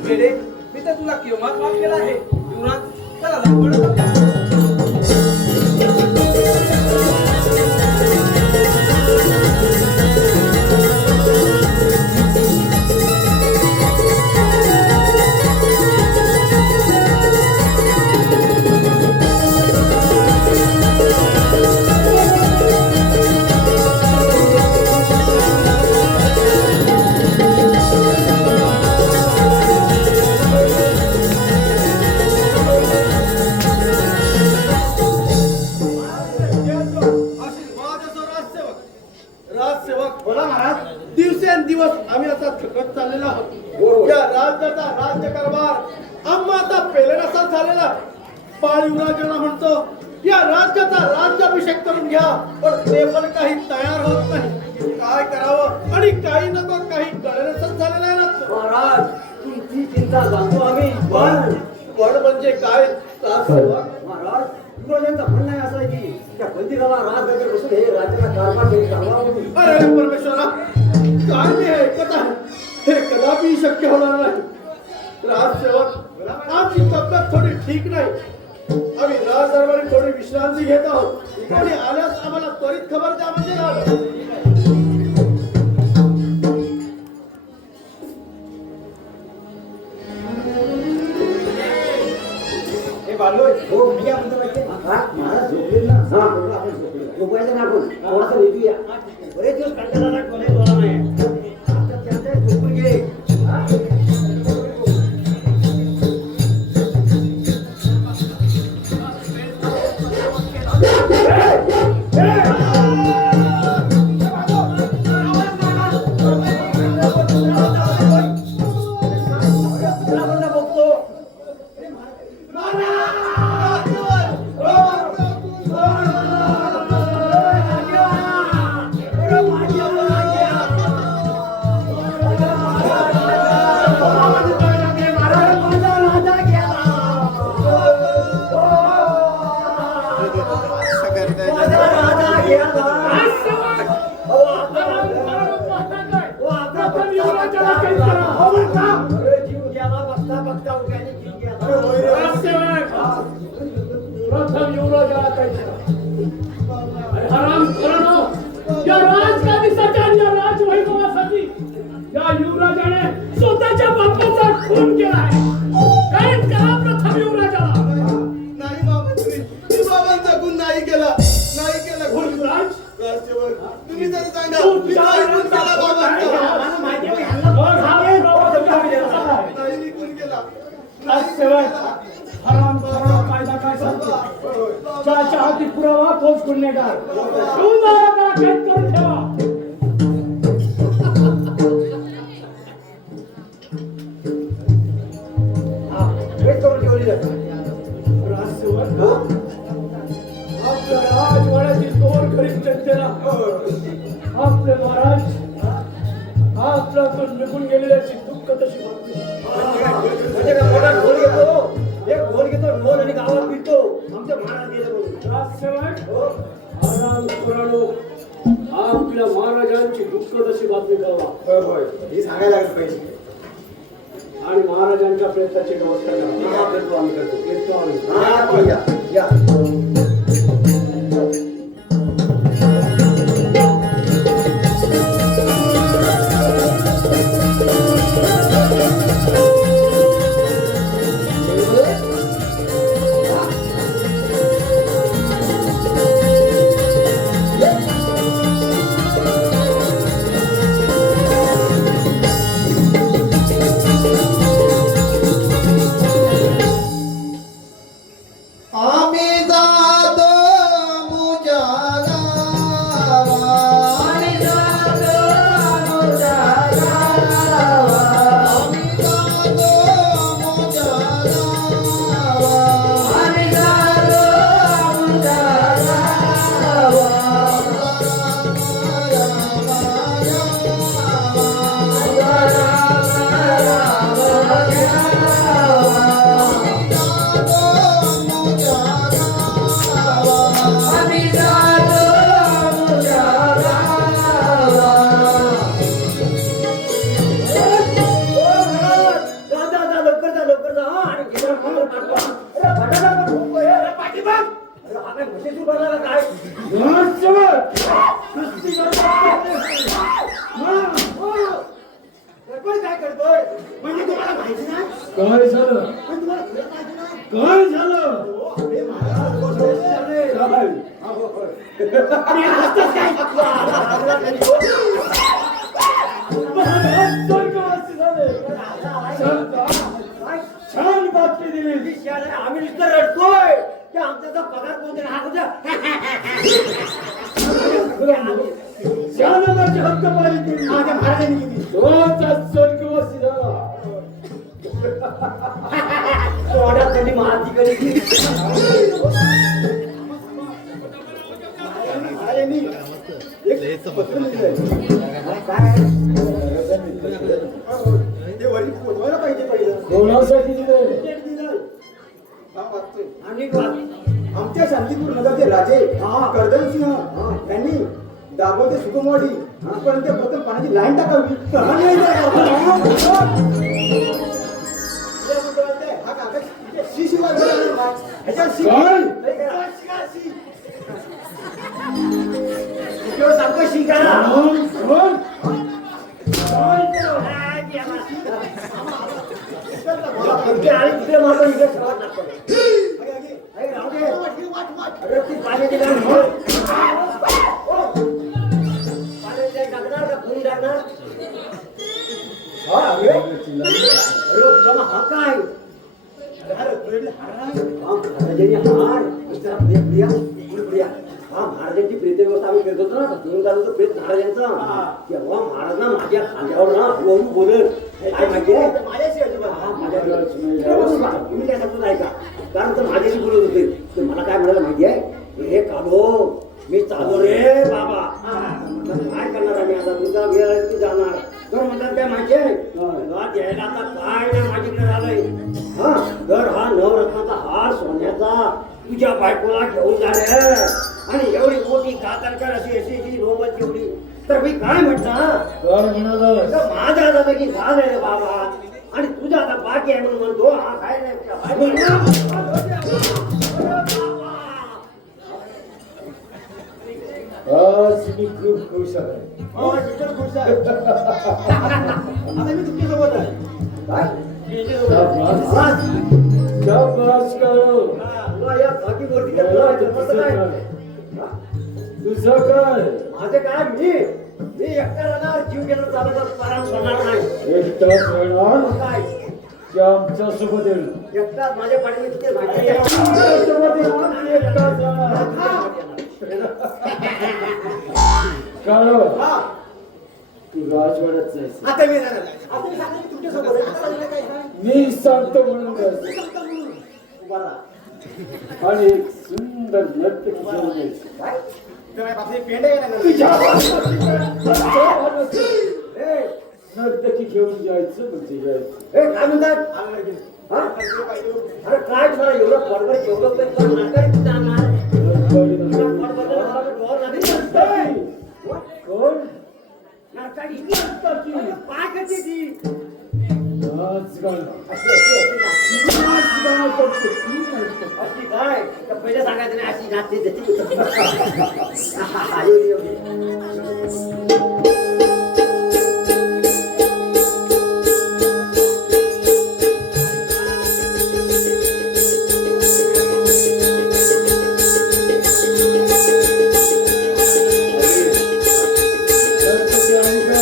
वेडे, मी तर तुला केव्हाच माफ केला आहे युवराज चला लवकर राजसेवक बोला महाराज दिवसेंदिवस आम्ही आता थकत चाललेलो आहोत या राज्याचा राज्यकारभार आम्हा आता पेलनासा झालेला पाळीवराजांना म्हणतो या राज्याचा राज्याभिषेक करून घ्या पण ते पण काही तयार होत नाही काय करावं आणि काही नको काही कळेनासच झालेलं आहे ना महाराज तुमची चिंता जाणतो आम्ही पण म्हणजे काय राजसेवक महाराज युवराजांचं म्हणणं आहे असं आहे की त्या बंदिकाला राजगादी बसून हे राज्याचा कारभार त्यांनी चालवा म्हणून अरे परमेश्वरा काय मी हे ऐकत आहे हे कदापि शक्य होणार नाही राजसेवक आमची तब्येत थोडी ठीक नाही आम्ही राजदरबारी थोडी विश्रांती घेत आहोत कोणी आल्यास आम्हाला त्वरित खबर द्या म्हणजे झालं हो मी काय म्हणतो माहितीये? महाराज झोपलेत ना आपण झोपायचं ना आपण थोडासा रेटूया बरेच दिवस कंटाळा आला, कोणी बोला नाही आता त्यांच्या झोपून गेले प्रथम युवराजाला काही हराम करणं या राजगादीसाठी आणि या राजवैभवासाठी या युवराजाने स्वतःच्या बापाचा खून केला आहे काय करा प्रथम युवराजाला नाही बाबा तुम्ही बाबांचा गुण नाही केला कोण युवराज राजसेवक तुम्ही जर सांगा तू मी काय गुण केला बाबांचा नाही गुण केला हराम करणं कायदा काय सांगतो ज्याच्या हाती पुरावा तोच गुन्हेगार गुन्हेगारांना कैद करून ठेवा वेट करून ठेवली राजसेवक आपले महाराज आपल्यातून निघून गेलेल्याची दुःख तशी वाटते. म्हणजे काय मोठा ढोल घेतो, एक ढोल घेतो, ढोल आणि गावात पिटतो. आमचे महाराज गेले म्हणून. राजसेवक, आराम पुराणो, आपल्या महाराजांची दुःख तशी बातमी कळवा होय हे सांगायला लागलं पाहिजे. आणि महाराजांच्या प्रयत्नाची व्यवस्था करा. हा, करतो आम्ही, करतो. येतो आम्ही. हा, या या आम्ही जातो मुजा गावा. आम्ही जातो मुजा गावा. आम्ही जातो मुजा गावा. आम्ही जातो मुजा गावा. लवकर जा, हा, आणि गिटार मंगल पाठवा. अरे, भटाला पण खूप आहे. अरे, पाठीमाग. अरे, हा काय म्हशीची बनला का काय? राजसेवक, कुस्ती करतो. गडबड काय करतोय? म्हणजे तुम्हाला माहिती नाही? काय झालं? पण तुम्हाला खरं माहिती नाही? काय झालं? हो, अरे महाराज, गोष्ट झाली. काय? हा, हो, होय. आणि हसतोस काय? आपला तरी महाराज स्वर्गवासी झाले. छान बातमी दिली. आम्ही नुसतं रडतोय की आमचा जो पगार कोणते हा कुठं शासनाची हक्कमारी केली. माझ्या महाराजांनी केली. तोच स्वर्गवासी झाला. सोडा त्यांनी महाराजी केली. महाराजांनी एक पत्र लिहिलंय. काय ते वरी पोचवायला पाहिजे पहिलं. कोणासाठी दिले? टिकीट दिलं. हा, वाचतोय. आणि आमच्या शांतीपूर नगरचे राजे कर्दन सिंह यांनी दाभोळते सुगमवाडी इथपर्यंत प्रथम पाण्याची लाईन टाकावी. हा कागद शी शिवाय बोलायला नाही. ह्याच्यावर शी- काय? ह्याच्यावर शिका, शी. ह्याच्यावर सारखं शिका. कोण? कोण? इथे आणि तिथे मारून इथे ठेवावं लागतं. अरे, राहू दे. अरे, ती पाण्याची लाईन हो. पाण्याची लाईन टाकणार का फुल टाकणार? हा, अरे. अरे, तुला हा काय? अरे, तुझ्याकडे हार आहे? हा, महाराजांनी हार. जरा प्रिया, प्रिया. हा, महाराजांची प्रीतिव्यवस्था आम्ही करत होतो ना, घेऊन जात होतो प्रेत महाराजांचा. तेव्हा महाराज ना माझ्या खांद्यावर ना हळूहळू बोलत. काय माहिती आहे? माझ्याशी अजिबात. हा, माझ्याशी. तुम्ही काय सांगतो ऐका. कारण तर माझ्याशी बोलत होते. ते मला काय म्हणायला माहिती आहे? हे काढो, मी चालू रे बाबा. काय करणार आम्ही आता? तुझा वेळ आहे, तू जाणार. तर म्हणतात काय माहिती आहे? द्यायला आता काय नाही माझ्याकडे झालंय. हा, तर हा नवरत्नाचा हार सोन्याचा तुझ्या बायकोला घेऊन जाणे. आणि एवढी मोठी कातरकर अशी अशी जी नोबत एवढी. तर मी काय म्हटलं? काय म्हणाला? तर माझ्या आता की झालंय रे बाबा. आणि तुझा आता बाकी आहे म्हणून म्हणतो. हा काय नाही. आज मी खूप खुश आहे. हो, टीचर खुश आहे. आता मी तुमच्यासोबत आहे. काय? मी तुमच्यासोबत आहे. शाबास करो. तुला या बाकीवरती काय बोलायचं नसतं काय? तुझं काय? माझं काय? मी एकटा राहणार. जीव गेला चालत पराम सोडणार नाही. एकटाच राहणार मग काय? की आमच्या सोबत येईल? एकटा माझ्या पाठीवर किती माहिती आहे? आमच्या सोबत येईल आणि एकटाच राहणार. काढो. हा. तू राजवाड्यात जायचं. आता मी जाणार. आता मी सांगितलं तुमच्यासोबत आहे. आता सांगितलं काय काय? मी सांगतो म्हणून जायचं. मी सांगतो म्हणून. उभा राहा. आणि एक सुंदर नर्तकी घेऊन यायचं. काय? माझ्या बापाची पेंड आहे ना तुझ्या नर्तकी घेऊन जायचं म्हणजे जायचं. ए काय म्हणतात हा? अरे काय तुम्हाला एवढं पडवर एवढं तर तुला नाटक कुठं आणणार? तुला पडवरला मला डोर नाही दिसतंय. कोण? नाटकाची अरे काय करते ती? नाच गाणं. अशी नाच गाणं करते ती नाही करत. अशी काय तर पहिलं सांगायचं नाही अशी नाचते त्याची येऊ येऊ नर्तकी आहे का?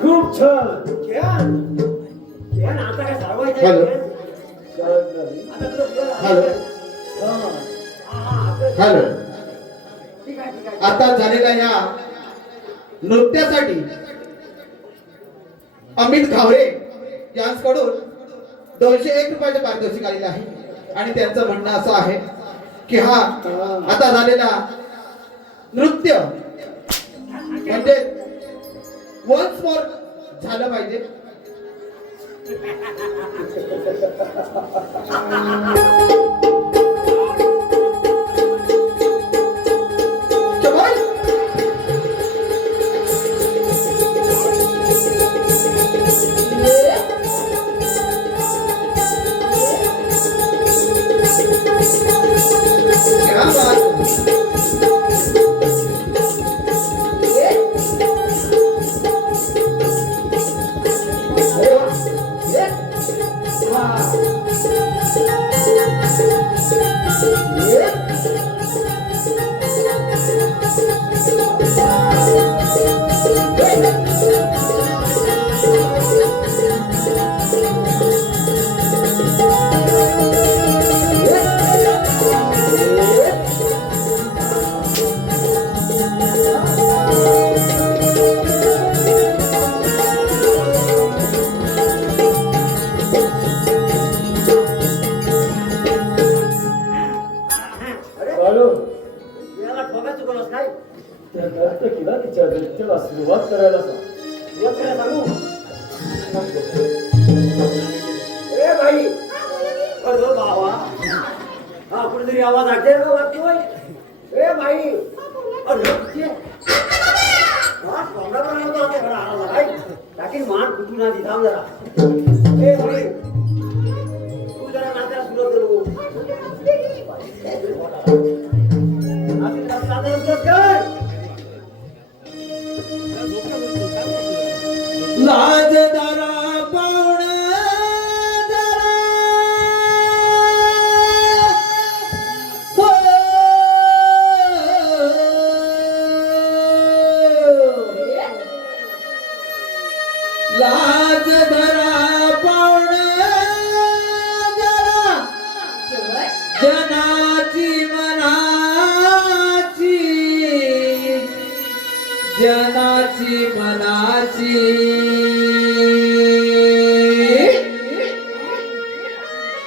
खूप छान. खेळान खेळान आता काय सरवायचं हॅलो. छान नाही. आता तुला बोलायला हॅलो. हा. हॅलो. ठीक आहे ठीक आहे आता झालेल्या या नृत्यासाठी अमित घावरे यांच्याकडून 201 रुपयाचे पारितोषिक आलेले आहे आणि त्यांचं म्हणणं असं आहे की हा आता झालेला नृत्य म्हणजे वन्स मोर झालं पाहिजे. शबाश. क्या बात है. हॅलो. याला ठोका चुकवलास काय त्या नर्तकीला तिच्या नृत्याला सुरुवात करायला सांग. तुला काय सांगू ए भाई अरे बाबा हा कुठेतरी आवाज ऐकते का वाटतोय ए भाई अरे किती हा कोंबडा पण आला होता घरा आला काय टाकी मान कुठून आधी थांब जरा ए भाई तू जरा नाचायला सुरुवात करू नाचायला सुरुवात कर लाज दरा पावण दरा हो. लाज दरा पावण दरा जनाची मनाची जनाची मनाची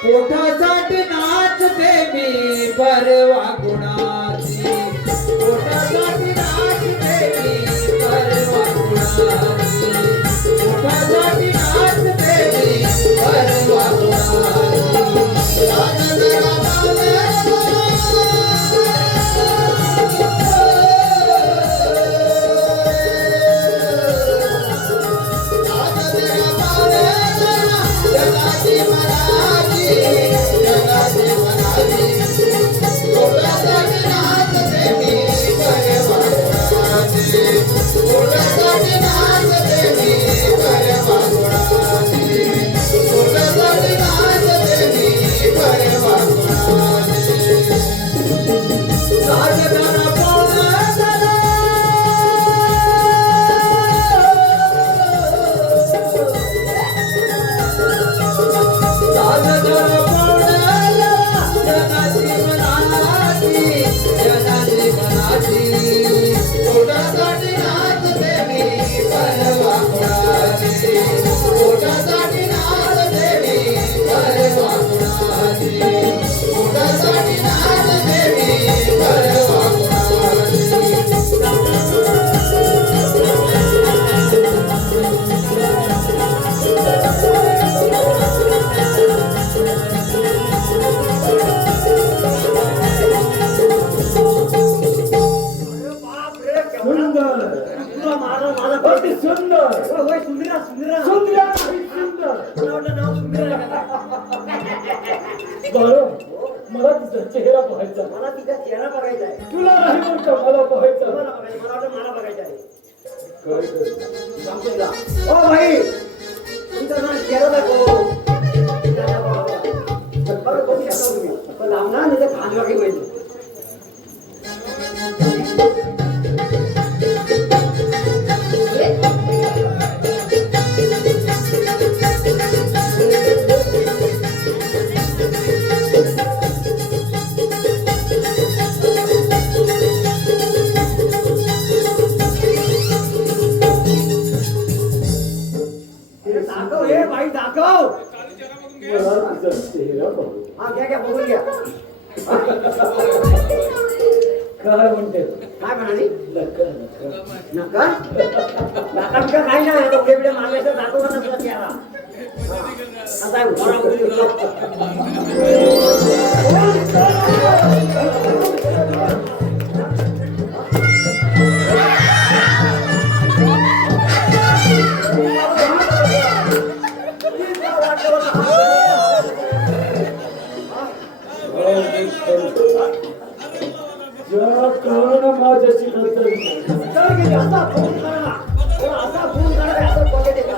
पोटासाठी नाचते मी परवा गुणाची पोटासाठी नाचते मी परवा गुणाची पोटासाठी नाचते मी परवा गुणाची मनाची मनाची जगाची मनाची पोटासाठी नाचते मी खरे वाघोळाची पोटासाठी नाचते मी खरे वाघोळाची पोटासाठी नाचते मी खरे वाघोळाची राजकारण पोटासाठी नाचते मी खरे वाघोळाची पोटासाठी नाचते मी खरे वाघोळाची पोटासाठी नाचते मी खरे सुंदर तुला माझा माझा अति सुंदर होय सुंदरा सुंदरा सुंदर आणि सुंदर तुला वाटलं नाव सुंदर आहे का? बरं मला तिचा चेहरा पाहायचा मला तिचा चेहरा बघायचा आहे तुला नाही बरं का मला पाहायचा मला बघायचं मला वाटलं मला बघायचं आहे काय कर? सांगतो तुला ओ भाई तुमचा जरा चेहरा दाखव बरं बघू शकता तुम्ही पण लावणार नाही तर खांद वाकी पाहिजे दाखव हे भाई दाखव मला तिचा चेहरा पाहू हा घ्या घ्या बघून घ्या काय म्हणते काय म्हणाली नका नका नका नका बिका काही नाही आता उद्या बिड्या मागायचं दाखव ना तुला चेहरा आता उभा ज्या कारण माझ्याशी नंतर असा फोन करा असा फोन करा असं बघते का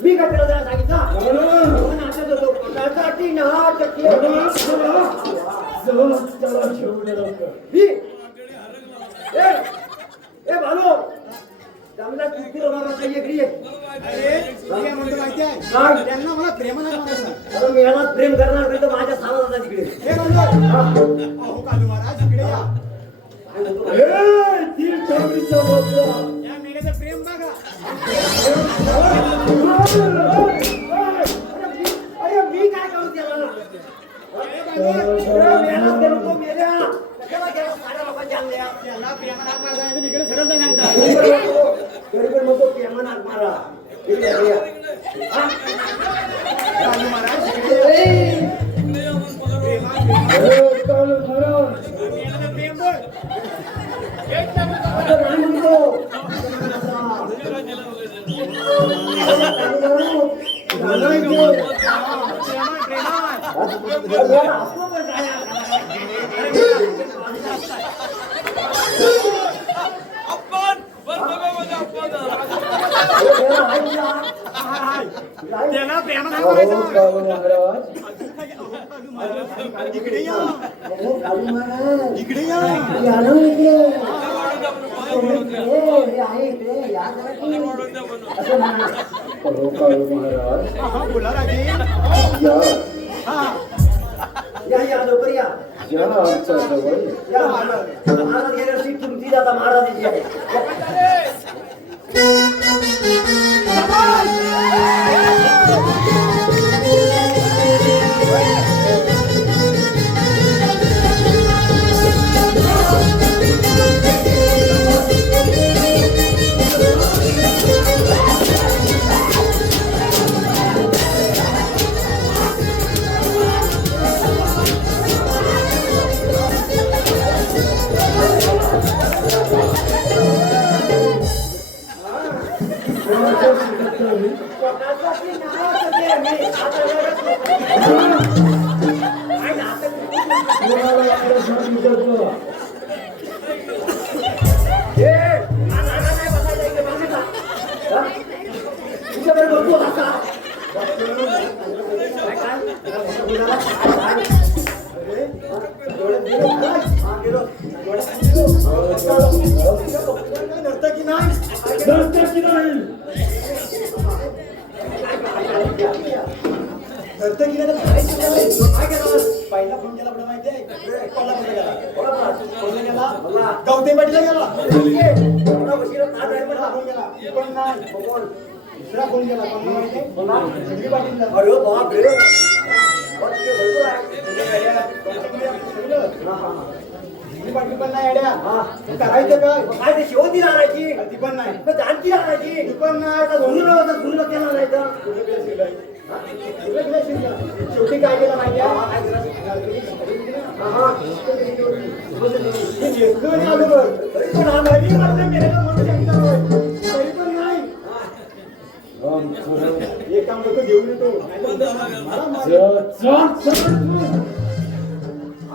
मी काय केलं त्याला सांगितलं नाचत होतो पोटासाठी नाच त्याला घेऊन लवकर मी ए भालो चांगला चुकी होणार नाही इकडे ये. काय म्हणतो माहिती आहे काय? त्यांना मला प्रेमानं म्हणायचं अरे मी याला प्रेम करणार नाही तर माझ्या साला जाता तिकडे हे म्हणतो अहो कालू महाराज इकडे या काय म्हणतो? ए ती ठेवणीचा बदला या मेल्याचं प्रेम बघा अरे मी काय करू त्याला मेला गेलो तो मेल्या कशाला गेला साऱ्या लोकांच्या अंगल्या त्याला प्रेमानं हाक मारायचा नाही तर इकडे सरळ जाय सांगता गरीब म्हणतो प्रेमानं हाक मारा इकडे या, इकडे या. हा? कालू महाराज इकडे या. काल महाराज मेल्याचं प्रेम बघ असं नाही म्हणतो त्याला प्रेमानं हाक अहो मारायचा काल महाराज इकडे या कालू महाराज इकडे या या ना इकडे हे आहे इकडे या जरा की. असं म्हणा. अहो काल महाराज हा बोला राजे या या लवकर या या आमच्या जवळ या महाराज गेल्या सीट तुमची आता महाराजाची आहे मी स्वतःसाठी नावाचं ते मी आता वेळच नको. काय नाटक? कोणाला आपल्या सांगितलं ए, नाही बसायचं इथे, बसायचं. हा? तुझ्याबरोबर बोल आता. नर्तकी नाही पहिला फोन केला आपल्याला माहिती आहे कोल्हापूरला गेला गौतम पाटीलला गेला पण नाही दुसरा फोन केला कोणाला माहिती आहे संजय पाटीलला अरे बाप रे. संजय पाटील पण नाही आड्या करायचं काय काय ते शिवती राहण्याची ती पण नाही जानती राहण्याची ती पण नाही आता धुंदून केला नाही तर शेवटी काय केलं माहिती आहे तरी पण हा नवीन मात्र केलेला म्हणून सांगतो तरी पण नाही एक काम करतो घेऊन येतो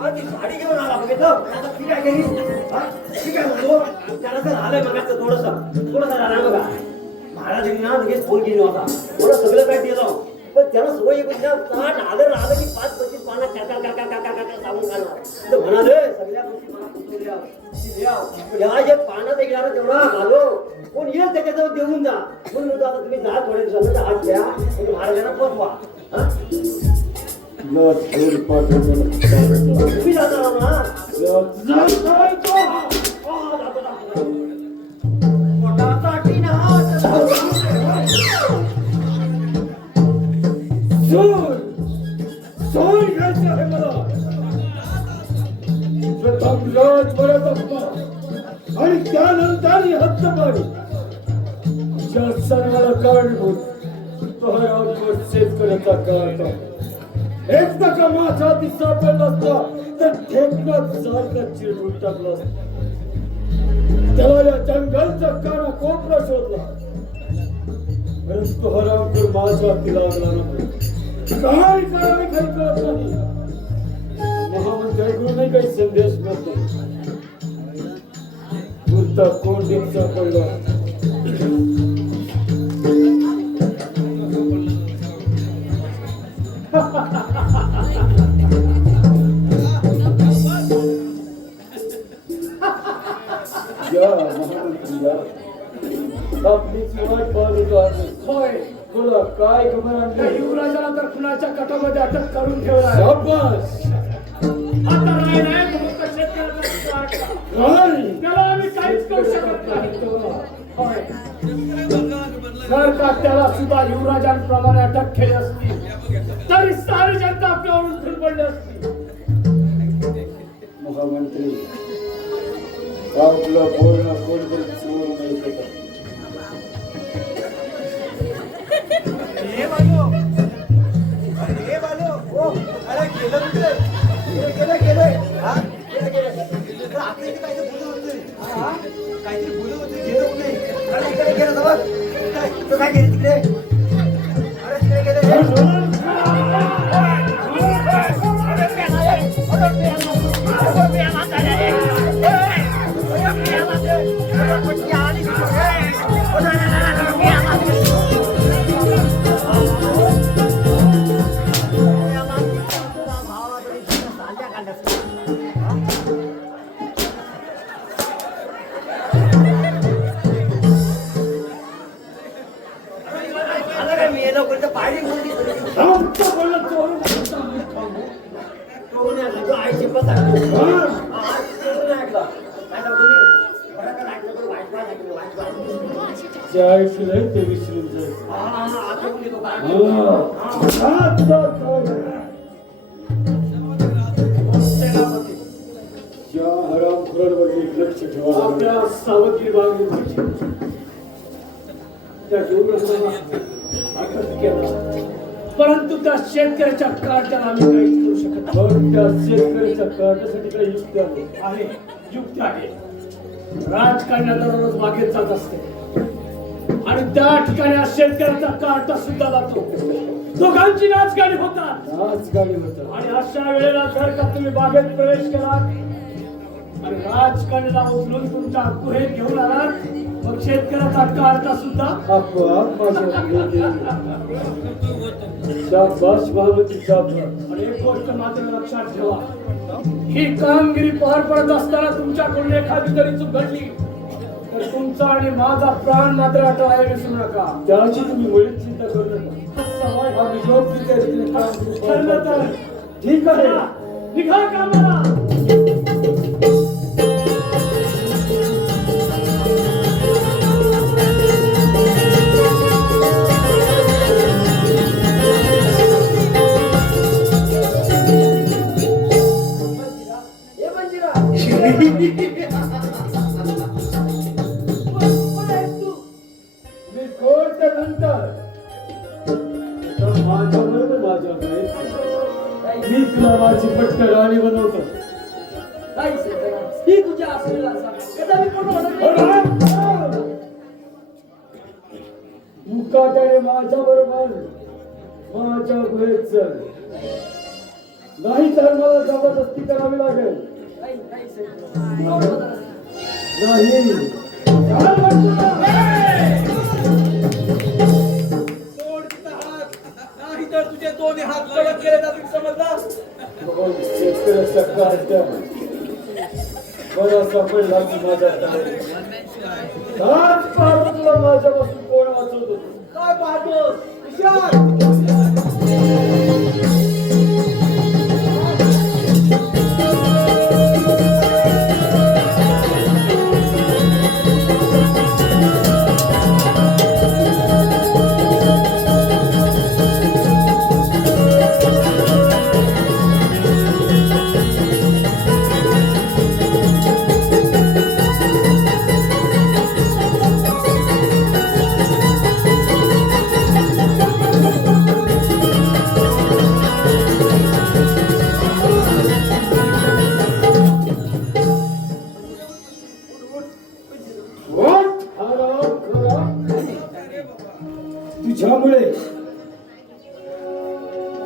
ती साडी घेऊन आला बघितलं आता ती काय केली ठीक आहे म्हणतो त्याला तर आलंय बघायचं थोडंसं राहणार बघा महाराजांनी ना लगेच फोन केला होता थोडं सगळं काय दिलं पण त्याला सवय ताट आलं की 5-25 पानं काका सांगून खाणार तर म्हणाले सगळ्या गोष्टी मला पुस्तक या जे पानात एक जाणं तेवढा घालो कोण येईल त्याच्याजवळ देऊन जा म्हणून म्हणतो आता तुम्ही जा थोड्या दिवसांना हात घ्या आणि महाराजांना पोचवा तुम्ही जाता ना पोटासाठी ना सोन घ्यायचं आहे मला प्रथम राज परत असणार आणि त्यानंतर हद्दपाडी ज्या सर्वाला कारणीभूत तो हा राजवट शेतकऱ्याचा काळ एकदा का माझा हाती सापडला असता तर ठेकण्यात सारखा चिरडून टाकला असता त्याला या जंगलचा काना कोपरा शोधला परंतु हरामखोर माझ्या हाती लागला नाही काय करावे काही कळत नाही महामंत्र्याकडून नाही काही संदेश मिळतो पुरता कोण दिवसा पडला या महामंत्री या आपलीच वाट पाहत आहे होय बोला काय खबर आणली युवराजाला तर खुनाच्या कटामध्ये अटक करून ठेवला आहे. शाबास आता नाही म्हणून तर शेतकऱ्याचा अटक. काय त्याला आम्ही काहीच करू शकत नाही. होय. जर का त्याला सुद्धा युवराजांप्रमाणे अटक केली असती तरी सारी जनता आपल्यावरून फिरपडली असती. महामंत्री आपलं बोलणं कोणतरी चोर नाही शकत अरे गेलं कुठे गेलं हा गेलं आपल्या इथे काहीतरी बोलत होते काहीतरी बोलत होते गेलं कुठे अरे इकडे गेलं जवळ काय गेले तिकडे अरे तिकडे गेले ते विसरून जायचं हरामखोरांवर एक लक्ष ठेवा आपल्या सावधगिरी बाळगली त्या युवराजाला अटक केला परंतु त्या शेतकऱ्याच्या कार्टाला आम्ही काहीच करू शकत नाही. पण त्या शेतकऱ्याच्या कार्टासाठी काही युक्ती आहे युक्ती आहे राजकारणाला रोज मागे जात असते आणि त्या ठिकाणी हा शेतकऱ्याचा कार्टा सुद्धा जातो. दोघांची नाचगाणी होतात. नाचगाणी होतात. आणि अशा वेळेला जर का तुम्ही बागेत प्रवेश केला आणि राजकारणाला उचलून तुमच्या गुहेत घेऊन आलात, मग शेतकऱ्याचा कार्टा सुद्धा आपोआप माझ्या. शाबास महामती शाबास. आणि एक गोष्ट मात्र लक्षात ठेवा, ही कामगिरी पार पडत असताना तुमच्याकडून एखादी तरी चूक घडली तर तुमचा आणि माझा प्राण मात्र अटळायला विसरू नका. त्याची तुम्ही मुळीच चिंता करू नका. आम्ही योग्य त्या रीतीने काम करू. ठरलं तर ठीक आहे, निघा कामाला. हे मंजिरा मी कोणत्या नंतर माझ्या बरोबर माझ्या मी तुला माझी पटकन राणी बनवतो. नाही शेतकऱ्या, ही तुझ्या असलेला असा कदापि पूर्ण होणार नाही. मुकाट्याने माझ्या बरोबर माझ्या गुहेत चल, नाही तर मला जबरदस्ती करावी लागेल. नाही शेतकऱ्या, एवढं होणार नाही. नाही चाल बाजूला. सोड तिचा हात, नाही तर तुझे दोन्ही हात कडक केले जातील, समजला? बघ, शेतकऱ्याच्या कार्ट्या बराचसा पडला की माझ्या तावडीत. आज पाहतो तुला माझ्यापासून कोण वाचवतो. काय पाहतोस विशाल?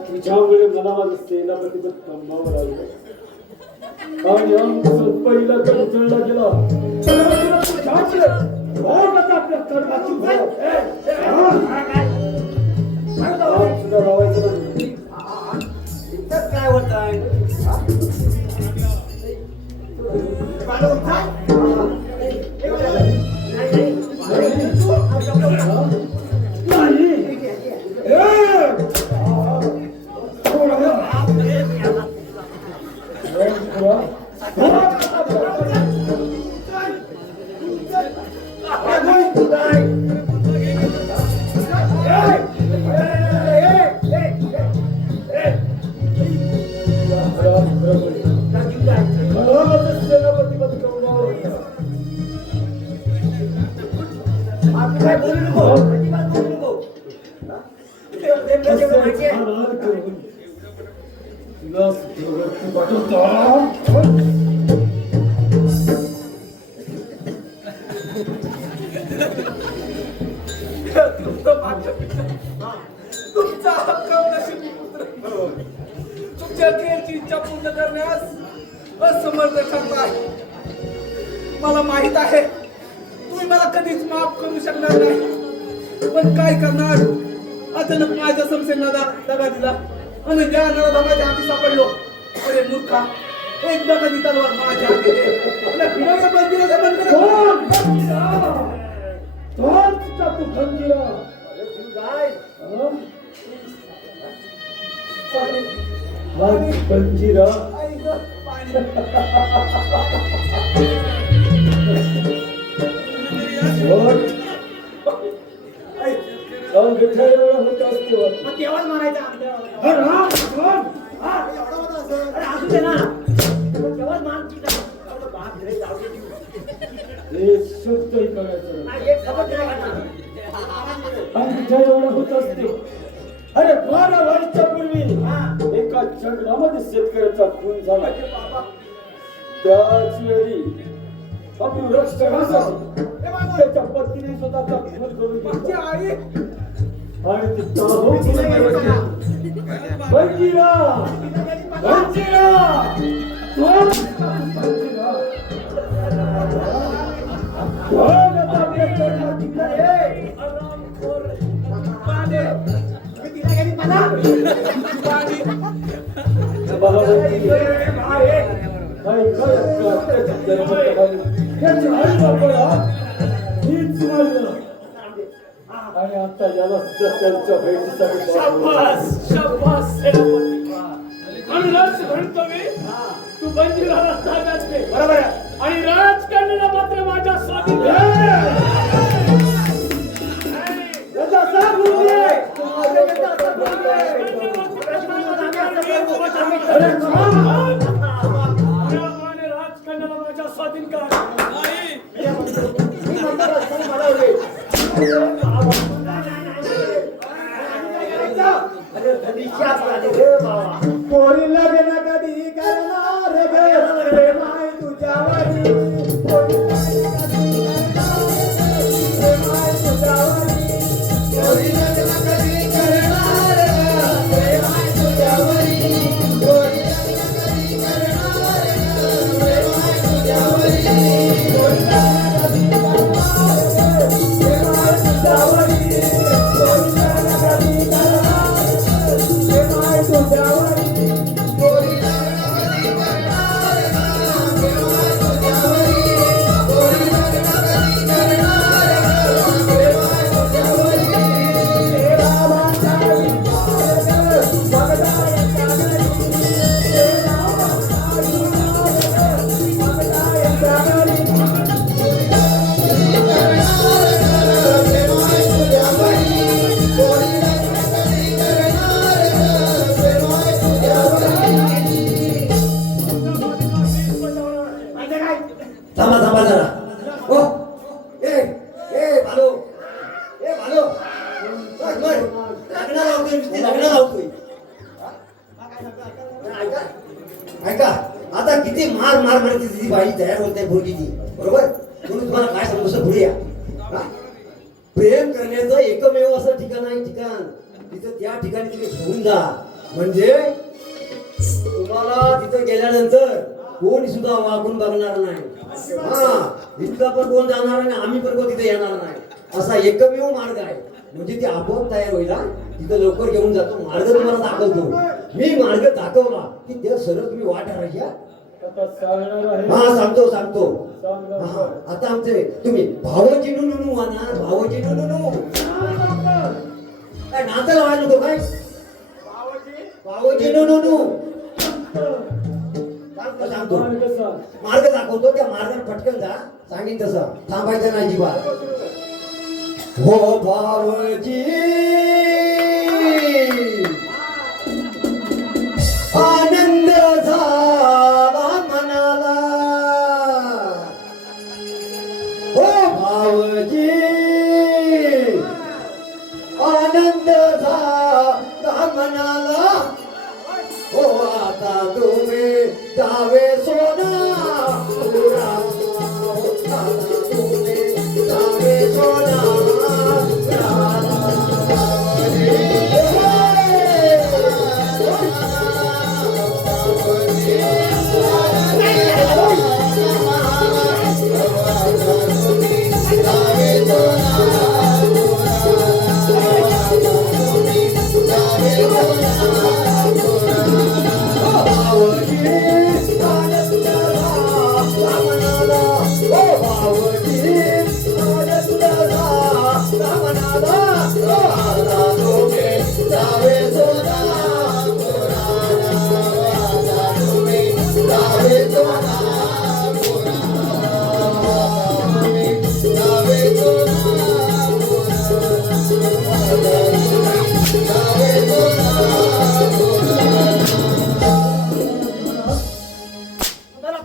तुझ्यामुळे मला माझं सेनापती कमावर आलं आणि आमचं पहिला कण उचलला गेला. आपल्या कर्माची सुद्धा लावायचं नाही. काय होत आहे? तुमचा हक्क नशीब पुत्र. तुमच्या देवाची इच्छा पूर्ण करण्यास असमर्थ ठरलाय. मला माहित आहे तुम्ही मला कधीच माफ करू शकणार नाही, पण काय करणार, अचानक माझ्या समस्येला दगा दिला आणि ज्या नरधमाच्या हाती सापडलो. अरे मूर्खा, एकदा कधी तलवार माझ्या हाती दे. आपल्या फिरवल्या बंदिराचा बंद तू खंजीरा पंजीरा होत असतो तेव्हाच मारायचं असू दे ना. तेव्हाच शब्दही करायचं एक खबर अंगठ्या एवढं होत असते. अरे 12 वर्षापूर्वी एका जंगलामध्ये शेतकऱ्याचा खून झाला. त्याच वेळी आपली रक्षा त्याच्या पत्नीने स्वतःचा खून करून माझी घेतला. आई आणि ती ताबूत बंजीरा बंजीरा आणि आता याला त्यांच्या भेटीसाठी शाबास शाबास सेनापती. म्हणूनच म्हणतो मी तू बंजीराला ताब्यात घे. बरोबर आहे. आणि राजकारणाला मात्र माझ्या स्वाधीन राजकारणाला माझ्या स्वाधीन कर. पोरी लग्न कधी करणार ग प्रेम आहे तुझ्यावरी पोरी लग्न कधी करणार प्रेम आहे तुझ्यावरी पोरी लग्न कधी करणार ग प्रेम आहे तुझ्यावरी पोरी लग्न कधी करणार ग प्रेम आहे तुझ्यावरी पोरी लग्न कधी करणार ग प्रेम आहे तुझ्यावरी पोरी लग्न कधी करणार ग प्रेम आहे तुझ्यावरी पोरी लग्न कधी करणार ग प्रेम आहे तुझ्यावरी पोरी लग्न कधी करणार ग प्रेम आहे तुझ्यावरी तेरा बांधाई बगदाय कागरी तेरा बांधाई बगदाय कागरी थांबा थांबा जरा ओ ए भालो लग्न लावतोय नुसती लग्न लावतोय ऐका ऐका आता किती मार मार म्हणते ती बाई तयार होते भोगी ती बरोबर म्हणून तुम्हाला काय सांगू पुढे या हा? प्रेम करण्याचं एकमेव असं ठिकाण आहे ठिकाण तिथं त्या ठिकाणी तुम्ही घेऊन जा म्हणजे तुम्हाला तिथं गेल्यानंतर कोणी सुद्धा वागून बघणार नाही हा इथं पण कोण जाणार नाही आम्ही पण कोण तिथे येणार नाही असा एकमेव मार्ग आहे म्हणजे ती आपोआप तयार होईल हा. तिथं लवकर घेऊन जातो मार्ग तुम्हाला दाखवतो मी मार्ग दाखवला की त्या सरळ तुम्ही वाट राहायची हा. आता सांगणार आहे हा सांगतो हा, आता आमचे तुम्ही भावोजी नुनू म्हणा भावोजी नुनू काय नातं लावायला नको काय भावोजी नुनू सांगतो मार्ग दाखवतो त्या मार्गाने पटकन जा सांगीन तसं थांबायचं नाही अजिबात हो भावजी आनंद झाला मनाला हो भावजी आनंद झाला मनाला हो आता तुम्ही जावे सोना तुम्ही जावे सोना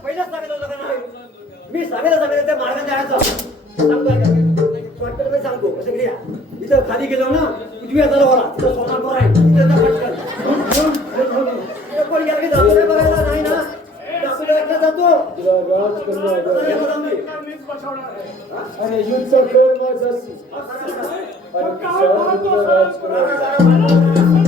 पहिलाच सांगितलं होतं का नाही मी सांगितलं त्या मार्गाने जायचं सांगतो सांगतो कसं क्रिया इथं खाली गेलो ना उजवी हाताला वळा तिथं सोनापूर आहे तिथं पटकन कोण गेलं की जातो बघायला नाही ना जातो तुला राज करणार मीच बसवणार आहे. आणि युद्ध कर माझ्याशी आणि काय पाहतो राज करणार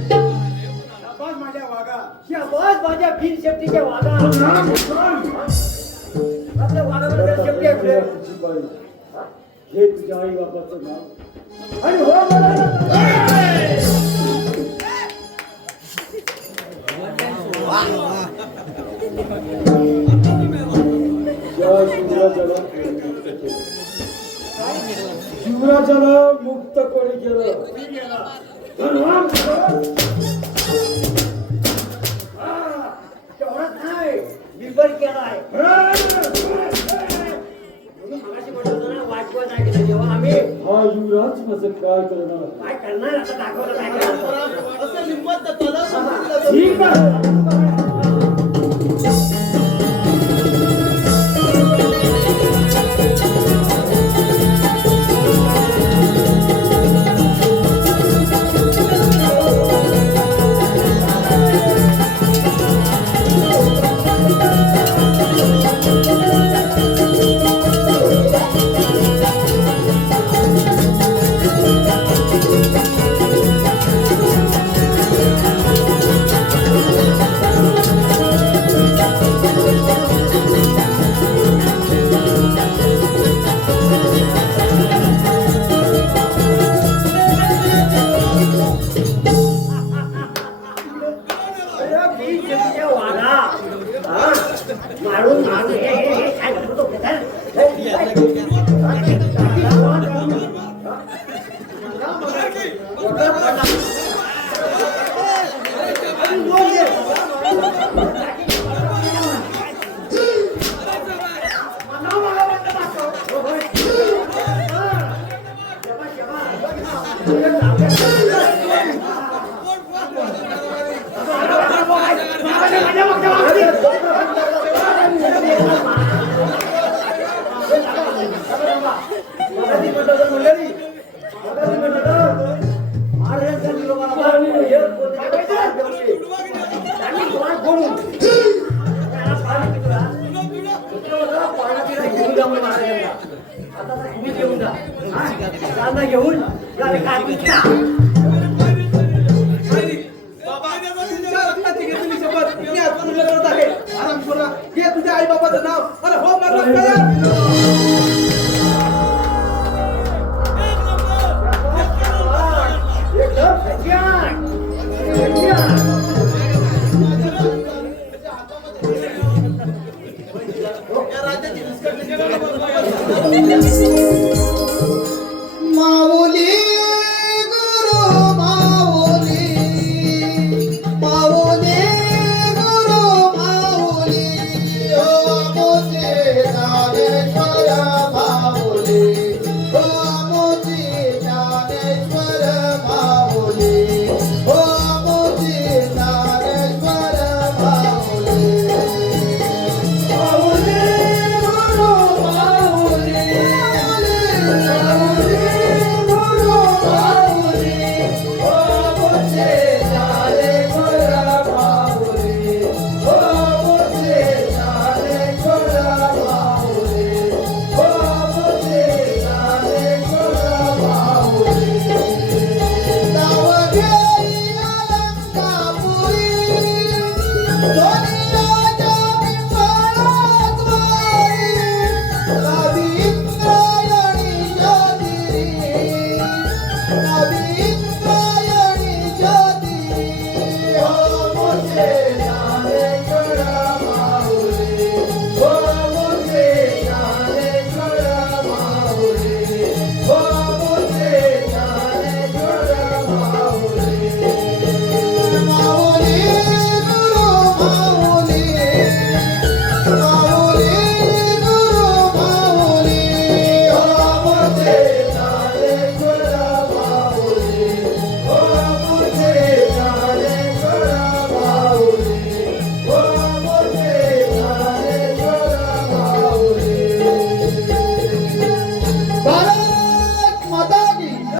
शाबास माझ्या वागा. शाबास माझ्या बिन शेपटीच्या वागा आपल्या वागामध्ये शेपटी आहे तुझी बाई हे तुझ्या आई बाबाचं नाव आणि हो मला शिवराजाला मुक्त कोणी केलं धनवान तेवढंच नाही बिलबर केलाय मगाशी म्हटलं होतं ना वाचवा नाही केलं जेव्हा आम्ही हा युवराज माझं काय करणार काय करणार आता दाखवलं काय करणार असं हिंमत त्याला सांगितलं ठीक आहे मारून मारून हे काय करतो घेऊन तुझ्या आई बाबाचं नाव अरे हो मरलं Thank you.